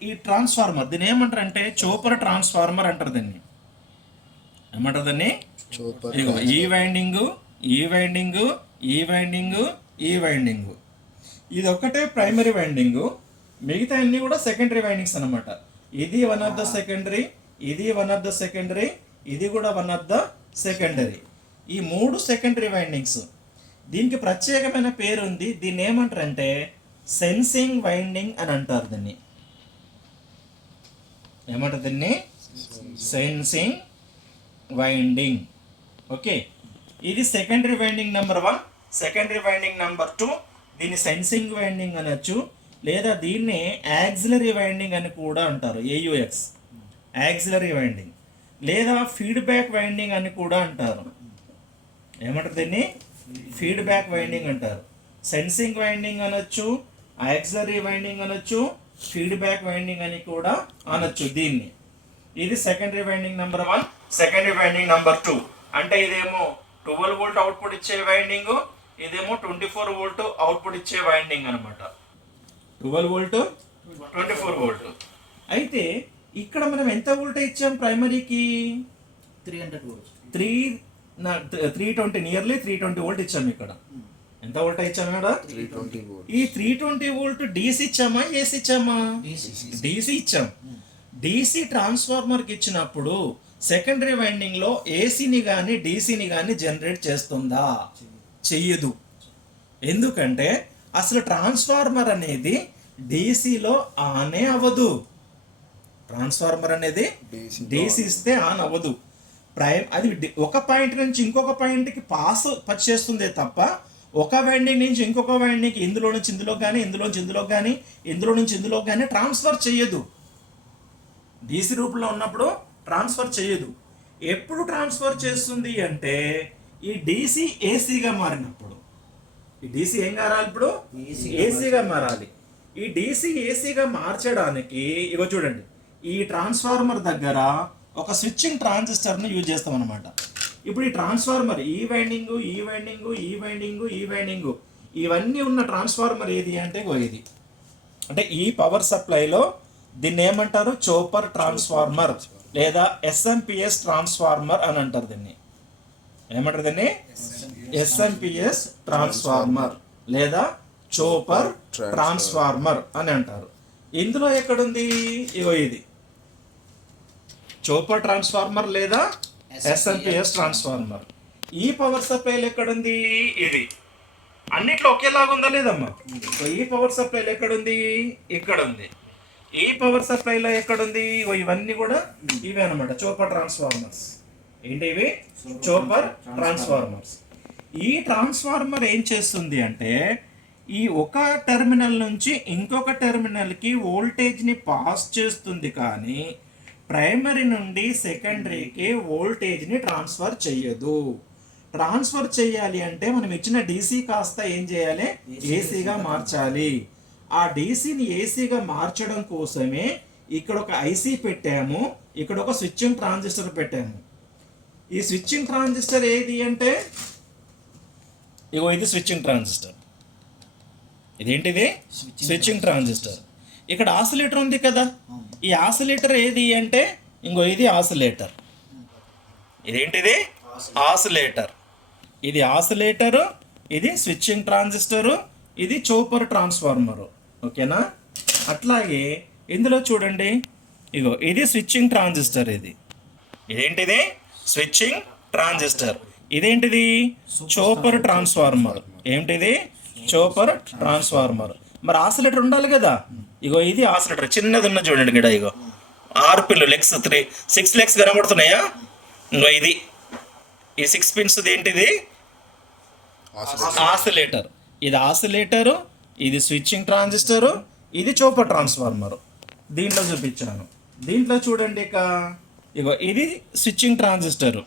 ఈ ట్రాన్స్ఫార్మర్, దీన్ని ఏమంటారు అంటే చోపర్ ట్రాన్స్ఫార్మర్ అంటారు. దీన్ని ఏమంటారు? దాన్ని ఈ వైండింగ్, ఈ వైండింగ్, ఈ వైండింగ్, ఈ వైండింగ్, ఇది ఒక్కటే ప్రైమరీ వైండింగ్, మిగతా అన్ని కూడా సెకండరీ వైండింగ్స్ అనమాట. ఇది వన్ ఆఫ్ ద సెకండరీ, ఇది వన్ ఆఫ్ ద సెకండరీ, ఇది కూడా వన్ ఆఫ్ ద సెకండరీ. ఈ 3 సెకండరీ వైండింగ్స్. దీనికి ప్రత్యేకమైన పేరు ఉంది. దీన్ని ఏమంటారంటే సెన్సింగ్ వైండింగ్ అని అంటారు. దీన్ని ఏమంటారు? దీన్ని సెన్సింగ్ వైండింగ్. ఓకే, ఇది secondary winding number 1, secondary winding number 2. దీన్ని సెన్సింగ్ వైండింగ్ అనొచ్చు, లేదా దీన్ని యాక్సిలరీ వైండింగ్ అని కూడా అంటారు. AUX, యాక్సిలరీ వైండింగ్, లేదా ఫీడ్బ్యాక్ వైండింగ్ అని కూడా అంటారు. ఏమంటారు? దీన్ని ఫీడ్బ్యాక్ వైండింగ్ అంటారు. సెన్సింగ్ వైండింగ్ అనొచ్చు, యాక్సిలరీ వైండింగ్ అనొచ్చు, ఫీడ్బ్యాక్ వైండింగ్ అని కూడా అనొచ్చు దీన్ని. ఇది secondary winding number 1, secondary winding number 2. అంటే ఇదేమో 12 వోల్ట్ అవుట్పుట్ ఇచ్చే వైండింగ్, ఇదేమో 24 వోల్ట్ అవుట్పుట్ ఇచ్చే వైండింగ్ అనమాట. 12 వోల్ట్ 24 వోల్ట్. అయితే ఇక్కడ మనం ఎంత వోల్టేజ్ ఇచ్చాం ప్రైమరీకి? 300 వోల్ట్. 320, నియర్లీ 320 వోల్ట్ ఇచ్చాము. ఇక్కడ ఎంత వోల్టేజ్ ఇచ్చాము? ఇక్కడ 320 వోల్ట్. ఈ 320 వోల్ట్ డీసీ ఇచ్చామా, ఏసీ ఇచ్చామా? డీసీ ఇచ్చాం. డీసీ ట్రాన్స్ఫార్మర్కి ఇచ్చినప్పుడు సెకండరీ వైండింగ్ లో ఏసీని కానీ డీసీని కానీ జనరేట్ చేస్తుందా? చెయ్యదు. ఎందుకంటే అసలు ట్రాన్స్ఫార్మర్ అనేది డీసీలో ఆనే అవ్వదు. ట్రాన్స్ఫార్మర్ అనేది డీసీ ఇస్తే ఆన్ అవ్వదు. అది ఒక పాయింట్ నుంచి ఇంకొక పాయింట్కి పాస్ చేస్తుందే తప్ప ఒక వైండింగ్ నుంచి ఇంకొక వైండింగ్కి ఇందులో నుంచి ఇందులో కానీ, ఇందులో నుంచి ఇందులో కానీ, ఇందులో నుంచి ఇందులో కానీ ట్రాన్స్ఫర్ చేయదు. డీసీ రూపంలో ఉన్నప్పుడు ట్రాన్స్ఫర్ చేయదు. ఎప్పుడు ట్రాన్స్ఫర్ చేస్తుంది అంటే ఈ డీసీ ఏసీగా మారినప్పుడు. ఈ డీసీ ఏం మారాలి? ఇప్పుడు ఏసీగా మారాలి. ఈ డీసీ ఏసీగా మార్చడానికి ఇగో చూడండి, ఈ ట్రాన్స్ఫార్మర్ దగ్గర ఒక స్విచ్చింగ్ ట్రాన్సిస్టర్ని యూజ్ చేస్తాం అనమాట. ఇప్పుడు ఈ ట్రాన్స్ఫార్మర్ ఈ వైండింగ్, ఈ వైండింగ్, ఈ వైండింగ్, ఈ వైండింగ్, ఇవన్నీ ఉన్న ట్రాన్స్ఫార్మర్ ఏది అంటే ఇది. అంటే ఈ పవర్ సప్లైలో దీన్ని ఏమంటారు? చోపర్ ట్రాన్స్ఫార్మర్ లేదా SMPS ట్రాన్స్ఫార్మర్ అని అంటారు. దీన్ని ఏమంటారు? దీన్ని SMPS ట్రాన్స్ఫార్మర్ లేదా చోపర్ ట్రాన్స్ఫార్మర్ అని అంటారు. ఇందులో ఎక్కడుంది? ఇగో ఇది చోపర్ ట్రాన్స్ఫార్మర్ లేదా SMPS ట్రాన్స్ఫార్మర్. ఈ పవర్ సప్లైలో ఎక్కడుంది? ఇది. అన్నిట్లో ఒకేలాగా ఉందా లేదమ్మా? ఈ పవర్ సప్లైలో ఎక్కడుంది? ఇక్కడ ఉంది. ఈ పవర్ సప్లైలో ఎక్కడుంది? ఇవన్నీ కూడా ఇవే అనమాట, చోపర్ ట్రాన్స్ఫార్మర్స్. ఏంటి ఇవి? Chopper transformers. ఈ ట్రాన్స్ఫార్మర్ ఏం చేస్తుంది అంటే ఈ ఒక టెర్మినల్ నుంచి ఇంకొక టెర్మినల్కి వోల్టేజ్ని పాస్ చేస్తుంది, కానీ ప్రైమరీ నుండి సెకండరీకి వోల్టేజ్ని ట్రాన్స్ఫర్ చెయ్యదు. ట్రాన్స్ఫర్ చేయాలి అంటే మనం ఇచ్చిన డీసీ కాస్త ఏం చేయాలి? ఏసీగా మార్చాలి. ఆ డీసీని ఏసీగా మార్చడం కోసమే ఇక్కడ ఒక ఐసీ పెట్టాము, ఇక్కడ ఒక స్విచ్చింగ్ ట్రాన్సిస్టర్ పెట్టాము. ఈ స్విచ్చింగ్ ట్రాన్సిస్టర్ ఏది అంటే ఇగో ఇది స్విచ్చింగ్ ట్రాన్సిస్టర్. ఇదేంటిది? Switching transistor. ఇక్కడ ఆసిలేటర్ ఉంది కదా, ఈ ఆసిలేటర్ ఏది అంటే ఇంకో ఇది ఆసిలేటర్. ఇదేంటిది? ఆసిలేటర్. ఇది ఆసిలేటరు, ఇది స్విచ్చింగ్ ట్రాన్సిస్టరు, ఇది చూపర్ ట్రాన్స్ఫార్మరు. ఓకేనా? అట్లాగే ఇందులో చూడండి, ఇగో ఇది స్విచ్చింగ్ ట్రాన్సిస్టర్. ఇదేంటిది? Switching transistor. ఇదేంటిది? Chopper transformer. ఏంటిది? Chopper transformer. మరి ఆసిలేటర్ ఉండాలి కదా, ఇగో ఇది ఆసిలేటర్. చిన్నది ఉన్న చూడండి ఇక్కడ, ఇగో 6 పిన్లు లెగ్స్, 6 లెగ్స్ కనబడుతున్నాయా? ఇంకో ఇది ఈ 6 పిన్స్ ఏంటిది? ఆసిలేటర్. ఇది ఆసిలేటరు, ఇది స్విచ్చింగ్ ట్రాన్సిస్టరు, ఇది చూపర్ ట్రాన్స్ఫార్మర్. దీంట్లో చూపించాను. దీంట్లో చూడండి ఇక, ఇగో ఇది స్విచ్చింగ్ ట్రాన్సిస్టరు.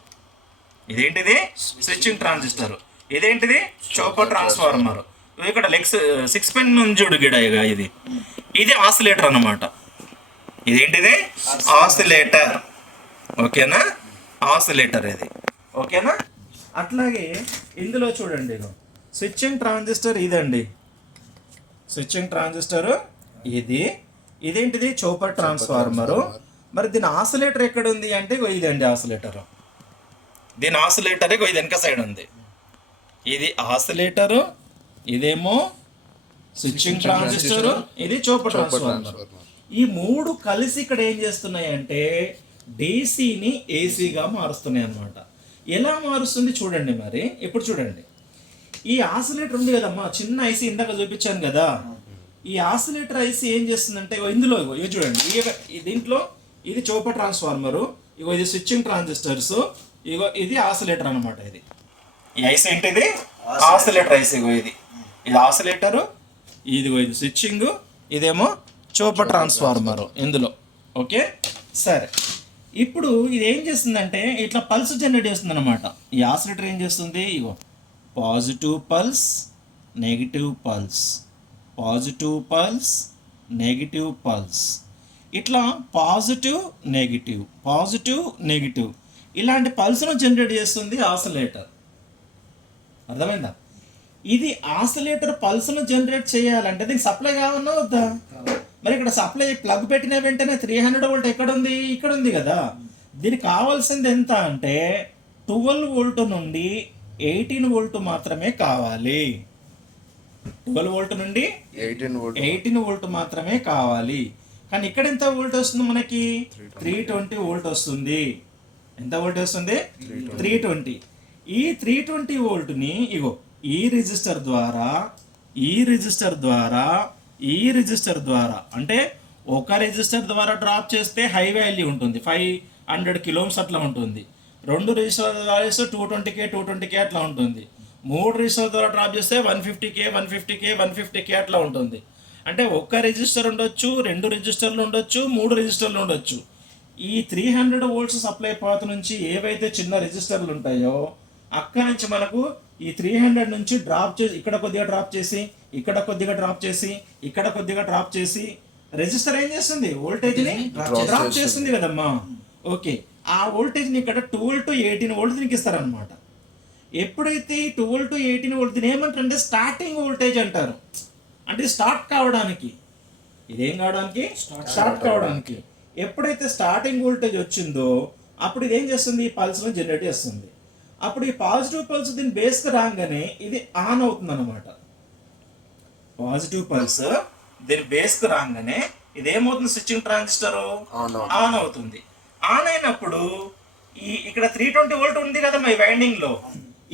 ఇదేంటిది? Switching transistor. ఇదేంటిది? Chopper transformer. ఇక్కడ లెగ్స్ 6 పిన్ చూడు గిడ, ఇక ఇది ఆసిలేటర్ అన్నమాట. ఇదేంటిది? ఆసిలేటర్. ఓకేనా? ఆసిలేటర్ ఇది. ఓకేనా? అట్లాగే ఇందులో చూడండి, ఇగో స్విచ్చింగ్ ట్రాన్సిస్టర్ ఇదండి. స్విచ్చింగ్ ట్రాన్సిస్టర్ ఇదేంటిది? Super transformer. మరి దీని ఆసిలేటర్ ఎక్కడ ఉంది అంటే ఇగో ఇదండి ఆసిలేటర్. దీని ఆసిలేటర్ ఇగో ఇది వెనక సైడ్ ఉంది. ఇది ఆసిలేటరు, ఇదేమో స్విచ్చింగ్ ట్రాన్సిస్టర్, ఇది చూపర్ ట్రాన్స్ఫార్మర్. ఈ 3 కలిసి ఇక్కడ ఏం చేస్తున్నాయి అంటే డీసీని ఏసీగా మారుస్తున్నాయి అన్నమాట. ఎలా మారుస్తుంది చూడండి. మరి ఇప్పుడు చూడండి, ఈ ఆసిలేటర్ ఉంది కదమ్మా, చిన్న ఐసీ ఇందాక చూపించాను కదా, ఈ ఆసిలేటర్ ఐసీ ఏం చేస్తుందంటే ఇందులో ఇవి చూడండి, దీంట్లో ఇది చూపర్ ట్రాన్స్ఫార్మరు, ఇగో ఇది స్విచ్చింగ్ ట్రాన్సిస్టర్స్, ఇగో ఇది ఆసిలేటర్ అనమాట. ఈ ఐసీ ఏంటిది? Oscillator IC. ఇగో ఇది ఆసిలేటరు, ఇదిగో ఇది స్విచ్చింగ్, ఇదేమో చూపర్ ట్రాన్స్ఫార్మరు ఇందులో. ఓకే, సరే. ఇప్పుడు ఇది ఏం చేస్తుందంటే ఇట్లా పల్స్ జనరేట్ చేస్తుంది అనమాట. ఈ ఆసిలేటర్ ఏం చేస్తుంది? ఇగో positive pulse, negative pulse, positive pulse, negative pulse, ఇట్లా పాజిటివ్ నెగిటివ్, పాజిటివ్ నెగిటివ్, ఇలాంటి పల్స్ను జనరేట్ చేస్తుంది ఆసిలేటర్. అర్థమైందా? ఇది ఆసిలేటర్ పల్స్ను జనరేట్ చేయాలంటే దీనికి సప్లై కావన్నా వద్దా? మరి ఇక్కడ సప్లై ప్లగ్ పెట్టిన వెంటనే 300 వోల్ట్ ఎక్కడ ఉంది? ఇక్కడ ఉంది కదా. దీనికి కావాల్సింది ఎంత అంటే 12 వోల్ట్ నుండి 18 వోల్ట్ మాత్రమే కావాలి. 12 వోల్ట్ నుండి 18 వోల్ట్ మాత్రమే కావాలి. కానీ ఇక్కడ ఎంత వోల్ట్ వస్తుంది మనకి? 320 వోల్ట్ వస్తుంది. ఎంత వోల్ట్ వస్తుంది? 320. ఈ 320 వోల్ట్ని ఇగో ఈ రిజిస్టర్ ద్వారా, ఈ రిజిస్టర్ ద్వారా, ఈ రిజిస్టర్ ద్వారా, అంటే ఒక రిజిస్టర్ ద్వారా డ్రాప్ చేస్తే హై వాల్యూ ఉంటుంది, 500 కిలోమ్స్ అట్లా ఉంటుంది. 2 రిజిస్టర్ ద్వారా చేస్తే 220K అట్లా ఉంటుంది. 3 రిజిస్టర్ ద్వారా డ్రాప్ చేస్తే 150K అట్లా ఉంటుంది. అంటే ఒక్క రిజిస్టర్ ఉండొచ్చు, 2 రిజిస్టర్లు ఉండొచ్చు, 3 రిజిస్టర్లు ఉండొచ్చు. ఈ 300 వోల్ట్స్ సప్లై పాత్ నుంచి ఏవైతే చిన్న రిజిస్టర్లు ఉంటాయో అక్కడ నుంచి మనకు ఈ 300 నుంచి డ్రాప్ చేసి, ఇక్కడ కొద్దిగా డ్రాప్ చేసి, ఇక్కడ కొద్దిగా డ్రాప్ చేసి, ఇక్కడ కొద్దిగా డ్రాప్ చేసి, రెజిస్టర్ ఏం చేస్తుంది? వోల్టేజ్ని డ్రాప్ చేస్తుంది కదమ్మా. ఓకే, ఆ వోల్టేజ్ని ఇక్కడ 12 to 18 వోల్ట్ దీనికి ఇస్తారనమాట. ఎప్పుడైతే ఈ 12 to 18 వోల్ట్ దీని ఏమంటారంటే స్టార్టింగ్ వోల్టేజ్ అంటారు. అంటే స్టార్ట్ కావడానికి, ఇదేం కావడానికి? స్టార్ట్ కావడానికి. ఎప్పుడైతే స్టార్టింగ్ వోల్టేజ్ వచ్చిందో అప్పుడు ఇది ఏం చేస్తుంది? ఈ పల్స్ను జనరేట్ చేస్తుంది. అప్పుడు ఈ పాజిటివ్ పల్స్ దీని బేస్కి రాగానే ఇది ఆన్ అవుతుంది అనమాట. పాజిటివ్ పల్స్ దీని బేస్కి రాగానే ఇది ఏమవుతుంది? స్విచ్చింగ్ ట్రాన్సిస్టర్ ఆన్ అవుతుంది. ఆన్ అయినప్పుడు ఇక్కడ 320 వోల్ట్ ఉంది కదా ఈ వైండింగ్ లో,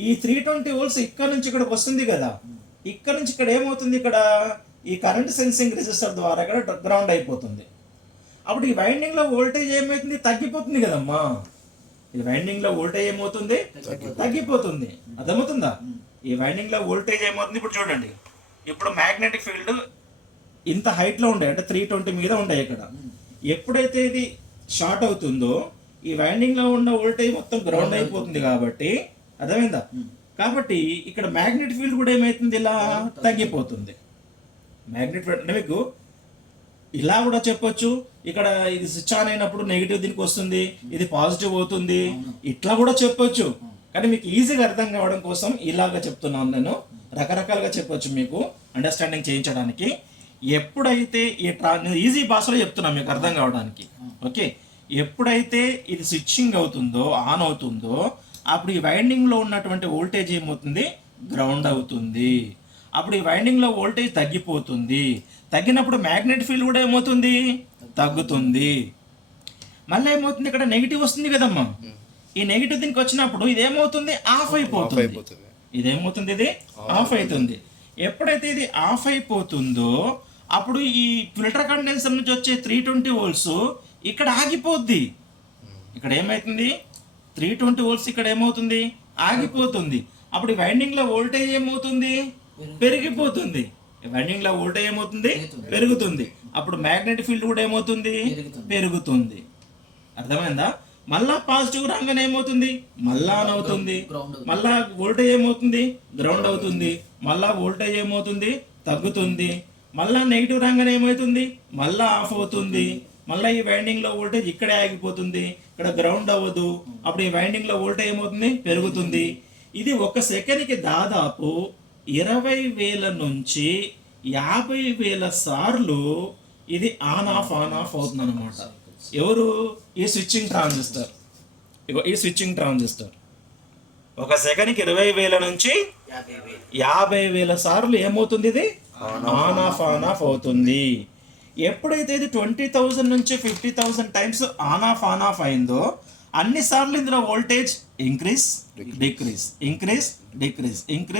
ఈ 320 వోల్ట్స్ ఇక్కడ నుంచి ఇక్కడికి వస్తుంది కదా, ఇక్కడ నుంచి ఇక్కడ ఏమవుతుంది? ఇక్కడ ఈ కరెంట్ సెన్సింగ్ రెసిస్టర్ ద్వారా ఇక్కడ గ్రౌండ్ అయిపోతుంది. అప్పుడు ఈ వైండింగ్ లో వోల్టేజ్ ఏమవుతుంది? తగ్గిపోతుంది కదమ్మా. ఈ వైండింగ్ లో వోల్టేజ్ ఏమవుతుంది? తగ్గిపోతుంది. అర్థమవుతుందా? ఈ వైండింగ్ లో వోల్టేజ్ ఏమవుతుంది? ఇప్పుడు చూడండి, ఇప్పుడు మ్యాగ్నెటిక్ ఫీల్డ్ ఇంత హైట్ లో ఉండే, అంటే 320 మీద ఉండే ఇక్కడ. ఎప్పుడైతే ఇది షార్ట్ అవుతుందో ఈ వైండింగ్ లో ఉన్న వోల్టేజ్ మొత్తం గ్రౌండ్ అయిపోతుంది కాబట్టి, అర్థమైందా? కాబట్టి ఇక్కడ మ్యాగ్నెటిక్ ఫీల్డ్ కూడా ఏమవుతుంది? ఇలా తగ్గిపోతుంది. మ్యాగ్నెటిక్ ఫీల్డ్ అంటే మీకు ఇలా కూడా చెప్పొచ్చు, ఇక్కడ ఇది స్విచ్ ఆన్ అయినప్పుడు నెగిటివ్ దీనికి వస్తుంది, ఇది పాజిటివ్ అవుతుంది, ఇట్లా కూడా చెప్పొచ్చు. కానీ మీకు ఈజీగా అర్థం కావడం కోసం ఇలాగా చెప్తున్నాను నేను. రకరకాలుగా చెప్పొచ్చు మీకు అండర్స్టాండింగ్ చేయించడానికి. ఎప్పుడైతే ఈజీ భాషలో చెప్తున్నాను మీకు అర్థం కావడానికి. ఓకే, ఎప్పుడైతే ఇది స్విచ్చింగ్ అవుతుందో, ఆన్ అవుతుందో, అప్పుడు ఈ వైండింగ్లో ఉన్నటువంటి వోల్టేజ్ ఏమవుతుంది? గ్రౌండ్ అవుతుంది. అప్పుడు ఈ వైండింగ్లో వోల్టేజ్ తగ్గిపోతుంది. తగ్గినప్పుడు మ్యాగ్నెట్ ఫీల్డ్ కూడా ఏమవుతుంది? తగ్గుతుంది. మళ్ళీ ఏమవుతుంది? ఇక్కడ నెగిటివ్ వస్తుంది కదమ్మా. ఈ నెగిటివ్ దీనికి వచ్చినప్పుడు ఇదేమవుతుంది? ఆఫ్ అయిపోతుంది. ఇదేమవుతుంది? ఇది ఆఫ్ అవుతుంది. ఎప్పుడైతే ఇది ఆఫ్ అయిపోతుందో అప్పుడు ఈ ఫిల్టర్ కండెన్సర్ నుంచి వచ్చే 320 వోల్ట్స్ ఇక్కడ ఆగిపోద్ది. ఇక్కడ ఏమవుతుంది? 320 వోల్ట్స్ ఇక్కడ ఏమవుతుంది? ఆగిపోతుంది. అప్పుడు ఈ వైండింగ్లో వోల్టేజ్ ఏమవుతుంది? పెరిగిపోతుంది. వైండింగ్లో వోల్టేజ్ ఏమవుతుంది? పెరుగుతుంది. అప్పుడు మ్యాగ్నెటిక్ ఫీల్డ్ కూడా ఏమవుతుంది? పెరుగుతుంది. అర్థమైందా? మళ్ళా పాజిటివ్ రాగానే ఏమవుతుంది? మళ్ళా ఆన్ అవుతుంది. మళ్ళా వోల్టేజ్ ఏమవుతుంది? గ్రౌండ్ అవుతుంది. మళ్ళా వోల్టేజ్ ఏమవుతుంది? తగ్గుతుంది. మళ్ళా నెగిటివ్ రాగానే ఏమవుతుంది? మళ్ళా ఆఫ్ అవుతుంది. మళ్ళీ ఈ వైండింగ్లో వోల్టేజ్ ఇక్కడే ఆగిపోతుంది. ఇక్కడ గ్రౌండ్ అవ్వదు. అప్పుడు ఈ వైండింగ్లో వోల్టేజ్ ఏమవుతుంది? పెరుగుతుంది. ఇది ఒక సెకండ్కి దాదాపు 20,000 నుంచి 50,000 సార్లు ఇది ఆన్ ఆఫ్ అవుతుంది అనమాట. ఎవరు? ఈ స్విచ్చింగ్ ట్రాన్సిస్టర్. ఇగో ఈ స్విచ్చింగ్ ట్రాన్సిస్టర్ ఒక సెకండ్కి 20,000 నుంచి 50,000 సార్లు ఏమవుతుంది? ఇది ఆన్ ఆఫ్ అవుతుంది. ఎప్పుడైతే ఇది 20,000 నుంచి 50,000 టైమ్స్ ఆన్ ఆఫ్ అయిందో అన్నిసార్లు ఇందులో వోల్టేజ్ ఇంక్రీజ్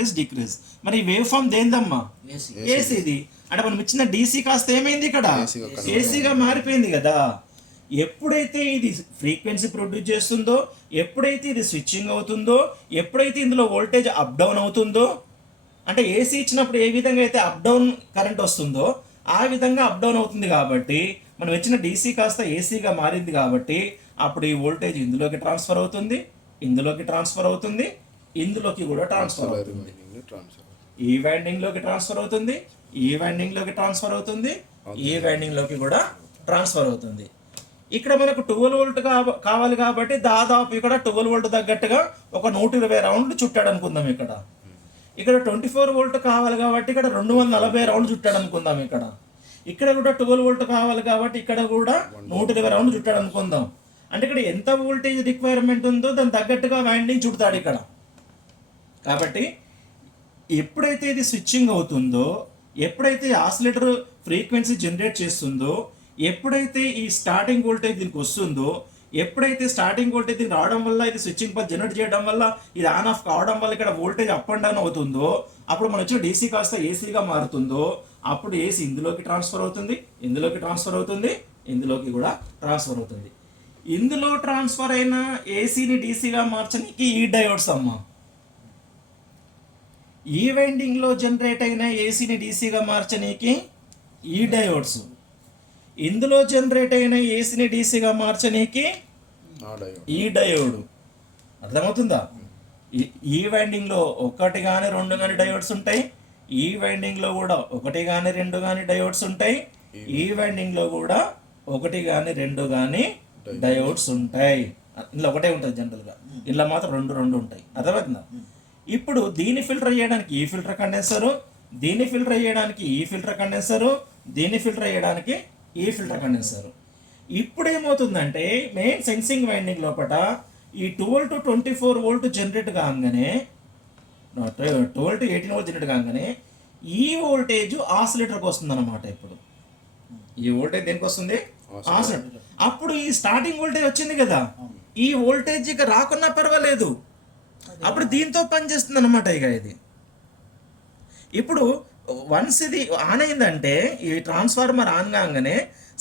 డిక్రీజ్. మరి వేవ్ ఫామ్ దేందమ్మా? ఏసీది. అంటే మనం ఇచ్చిన డీసీ కాస్త ఏమైంది? ఇక్కడ ఏసీగా మారిపోయింది కదా. ఎప్పుడైతే ఇది ఫ్రీక్వెన్సీ ప్రొడ్యూస్ చేస్తుందో, ఎప్పుడైతే ఇది స్విచ్చింగ్ అవుతుందో, ఎప్పుడైతే ఇందులో వోల్టేజ్ అప్ డౌన్ అవుతుందో, అంటే ఏసీ ఇచ్చినప్పుడు ఏ విధంగా అయితే అప్ డౌన్ కరెంట్ వస్తుందో ఆ విధంగా అప్ డౌన్ అవుతుంది. కాబట్టి మనం ఇచ్చిన డీసీ కాస్త ఏసీగా మారింది కాబట్టి అప్పుడు ఈ వోల్టేజ్ ఇందులోకి ట్రాన్స్ఫర్ అవుతుంది, ఇందులోకి ట్రాన్స్ఫర్ అవుతుంది, ఇందులోకి కూడా ట్రాన్స్ఫర్ అవుతుంది. ఈ వైండింగ్లోకి ట్రాన్స్ఫర్ అవుతుంది, ఈ వైండింగ్లోకి ట్రాన్స్ఫర్ అవుతుంది, ఈ వైండింగ్లోకి కూడా ట్రాన్స్ఫర్ అవుతుంది. ఇక్కడ మనకు 12 వోల్ట్ కావాలి కాబట్టి దాదాపు ఇక్కడ 12 వోల్ట్ తగ్గట్టుగా ఒక 120 రౌండ్లు చుట్టాడు అనుకుందాం. ఇక్కడ 24 వోల్ట్ కావాలి కాబట్టి ఇక్కడ 240 రౌండ్లు చుట్టాడు అనుకుందాం. ఇక్కడ కూడా 12 వోల్ట్ కావాలి కాబట్టి ఇక్కడ కూడా 120 రౌండ్లు చుట్టాడు అనుకుందాం. అంటే ఇక్కడ ఎంత వోల్టేజ్ రిక్వైర్మెంట్ ఉందో దాని తగ్గట్టుగా వైండింగ్ చుడతాడు ఇక్కడ. కాబట్టి ఎప్పుడైతే ఇది స్విచ్చింగ్ అవుతుందో, ఎప్పుడైతే ఆసిలేటర్ ఫ్రీక్వెన్సీ జనరేట్ చేస్తుందో, ఎప్పుడైతే ఈ స్టార్టింగ్ వోల్టేజ్ దీనికి వస్తుందో, ఎప్పుడైతే స్టార్టింగ్ వోల్టేజ్ దీనికి రావడం వల్ల ఇది స్విచ్చింగ్ పర్ జనరేట్ చేయడం వల్ల ఇది ఆన్ ఆఫ్ కావడం వల్ల ఇక్కడ వోల్టేజ్ అప్ అండ్ డౌన్ అవుతుందో, అప్పుడు మనం వచ్చిన డీసీ కాస్త ఏసీగా మారుతుందో, అప్పుడు ఏసీ ఇందులోకి ట్రాన్స్ఫర్ అవుతుంది, ఇందులోకి ట్రాన్స్ఫర్ అవుతుంది, ఇందులోకి కూడా ట్రాన్స్ఫర్ అవుతుంది. ఇందులో ట్రాన్స్ఫర్ అయిన ఏసీని డీసీగా మార్చడానికి ఈ డయోడ్స్ అమ్మా. ఈ వైండింగ్లో జనరేట్ అయిన ఏసీని డీసీగా మార్చడానికి ఈ డయోడ్స్. ఇందులో జనరేట్ అయిన ఏసీని డీసీగా మార్చడానికి ఈ డయోడ్. అర్థమవుతుందా? ఈ వైండింగ్లో 1 కానీ 2 కానీ డయోడ్స్ ఉంటాయి, ఈ వైండింగ్లో కూడా 1 కానీ 2 కానీ డయోడ్స్ ఉంటాయి, ఈ వైండింగ్లో కూడా 1 కానీ 2 కానీ డయోడ్స్ ఉంటాయి. ఇందులో ఒకటే ఉంటుంది జనరల్గా, ఇందులో మాత్రం 2 ఉంటాయి. అర్థమవుతుందా? ఇప్పుడు దీన్ని ఫిల్టర్ చేయడానికి ఈ ఫిల్టర్ కండెన్సరు, దీన్ని ఫిల్టర్ చేయడానికి ఈ ఫిల్టర్ కండెన్సరు, దీన్ని ఫిల్టర్ చేయడానికి ఈ ఫిల్టర్ కండెన్సర్. ఇప్పుడు ఏమవుతుందంటే మెయిన్ సెన్సింగ్ వైండింగ్ లోపల ఈ 12 to 24 వోల్ట్ జనరేట్ కాగానే, 12 to 18 వోల్ట్ జనరేట్ కాగానే ఈ వోల్టేజ్ ఆసిలేటర్కి వస్తుంది అనమాట. ఇప్పుడు ఈ వోల్టేజ్ దేనికి వస్తుంది? ఆసిలేటర్. అప్పుడు ఈ స్టార్టింగ్ వోల్టేజ్ వచ్చింది కదా, ఈ వోల్టేజ్ ఇక రాకున్నా పర్వాలేదు, అప్పుడు దీంతో పనిచేస్తుంది అనమాట. ఇక ఇది ఇప్పుడు వన్స్ ఇది ఆన్ అయిందంటే ఈ ట్రాన్స్ఫార్మర్ ఆన్ కాగానే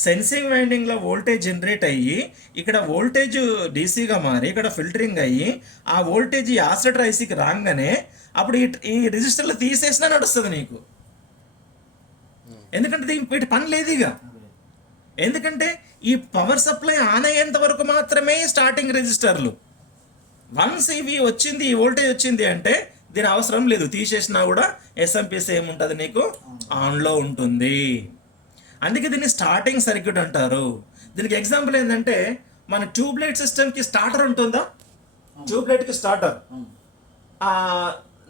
సెన్సింగ్ వైండింగ్లో వోల్టేజ్ జనరేట్ అయ్యి ఇక్కడ వోల్టేజ్ డీసీగా మారి ఇక్కడ ఫిల్టరింగ్ అయ్యి ఆ వోల్టేజ్ ఈ ఆసిలేటర్ ఐసీకి రాగానే అప్పుడు ఈ రెసిస్టర్లు తీసేసినా నడుస్తుంది నీకు. ఎందుకంటే వీటి పని లేదు ఇక. ఎందుకంటే ఈ పవర్ సప్లై ఆన్ అయ్యేంత వరకు మాత్రమే స్టార్టింగ్ రెసిస్టర్లు. వన్స్ ఇవి వచ్చింది, ఈ వోల్టేజ్ వచ్చింది అంటే దీని అవసరం లేదు, తీసేసినా కూడా ఎస్ఎంపిసి ఏముంటుంది నీకు? ఆన్లో ఉంటుంది. అందుకే దీన్ని స్టార్టింగ్ సర్క్యూట్ అంటారు. దీనికి ఎగ్జాంపుల్ ఏంటంటే మన ట్యూబ్లైట్ సిస్టమ్కి స్టార్టర్ ఉంటుందా? ట్యూబ్లైట్కి స్టార్టర్. అవును.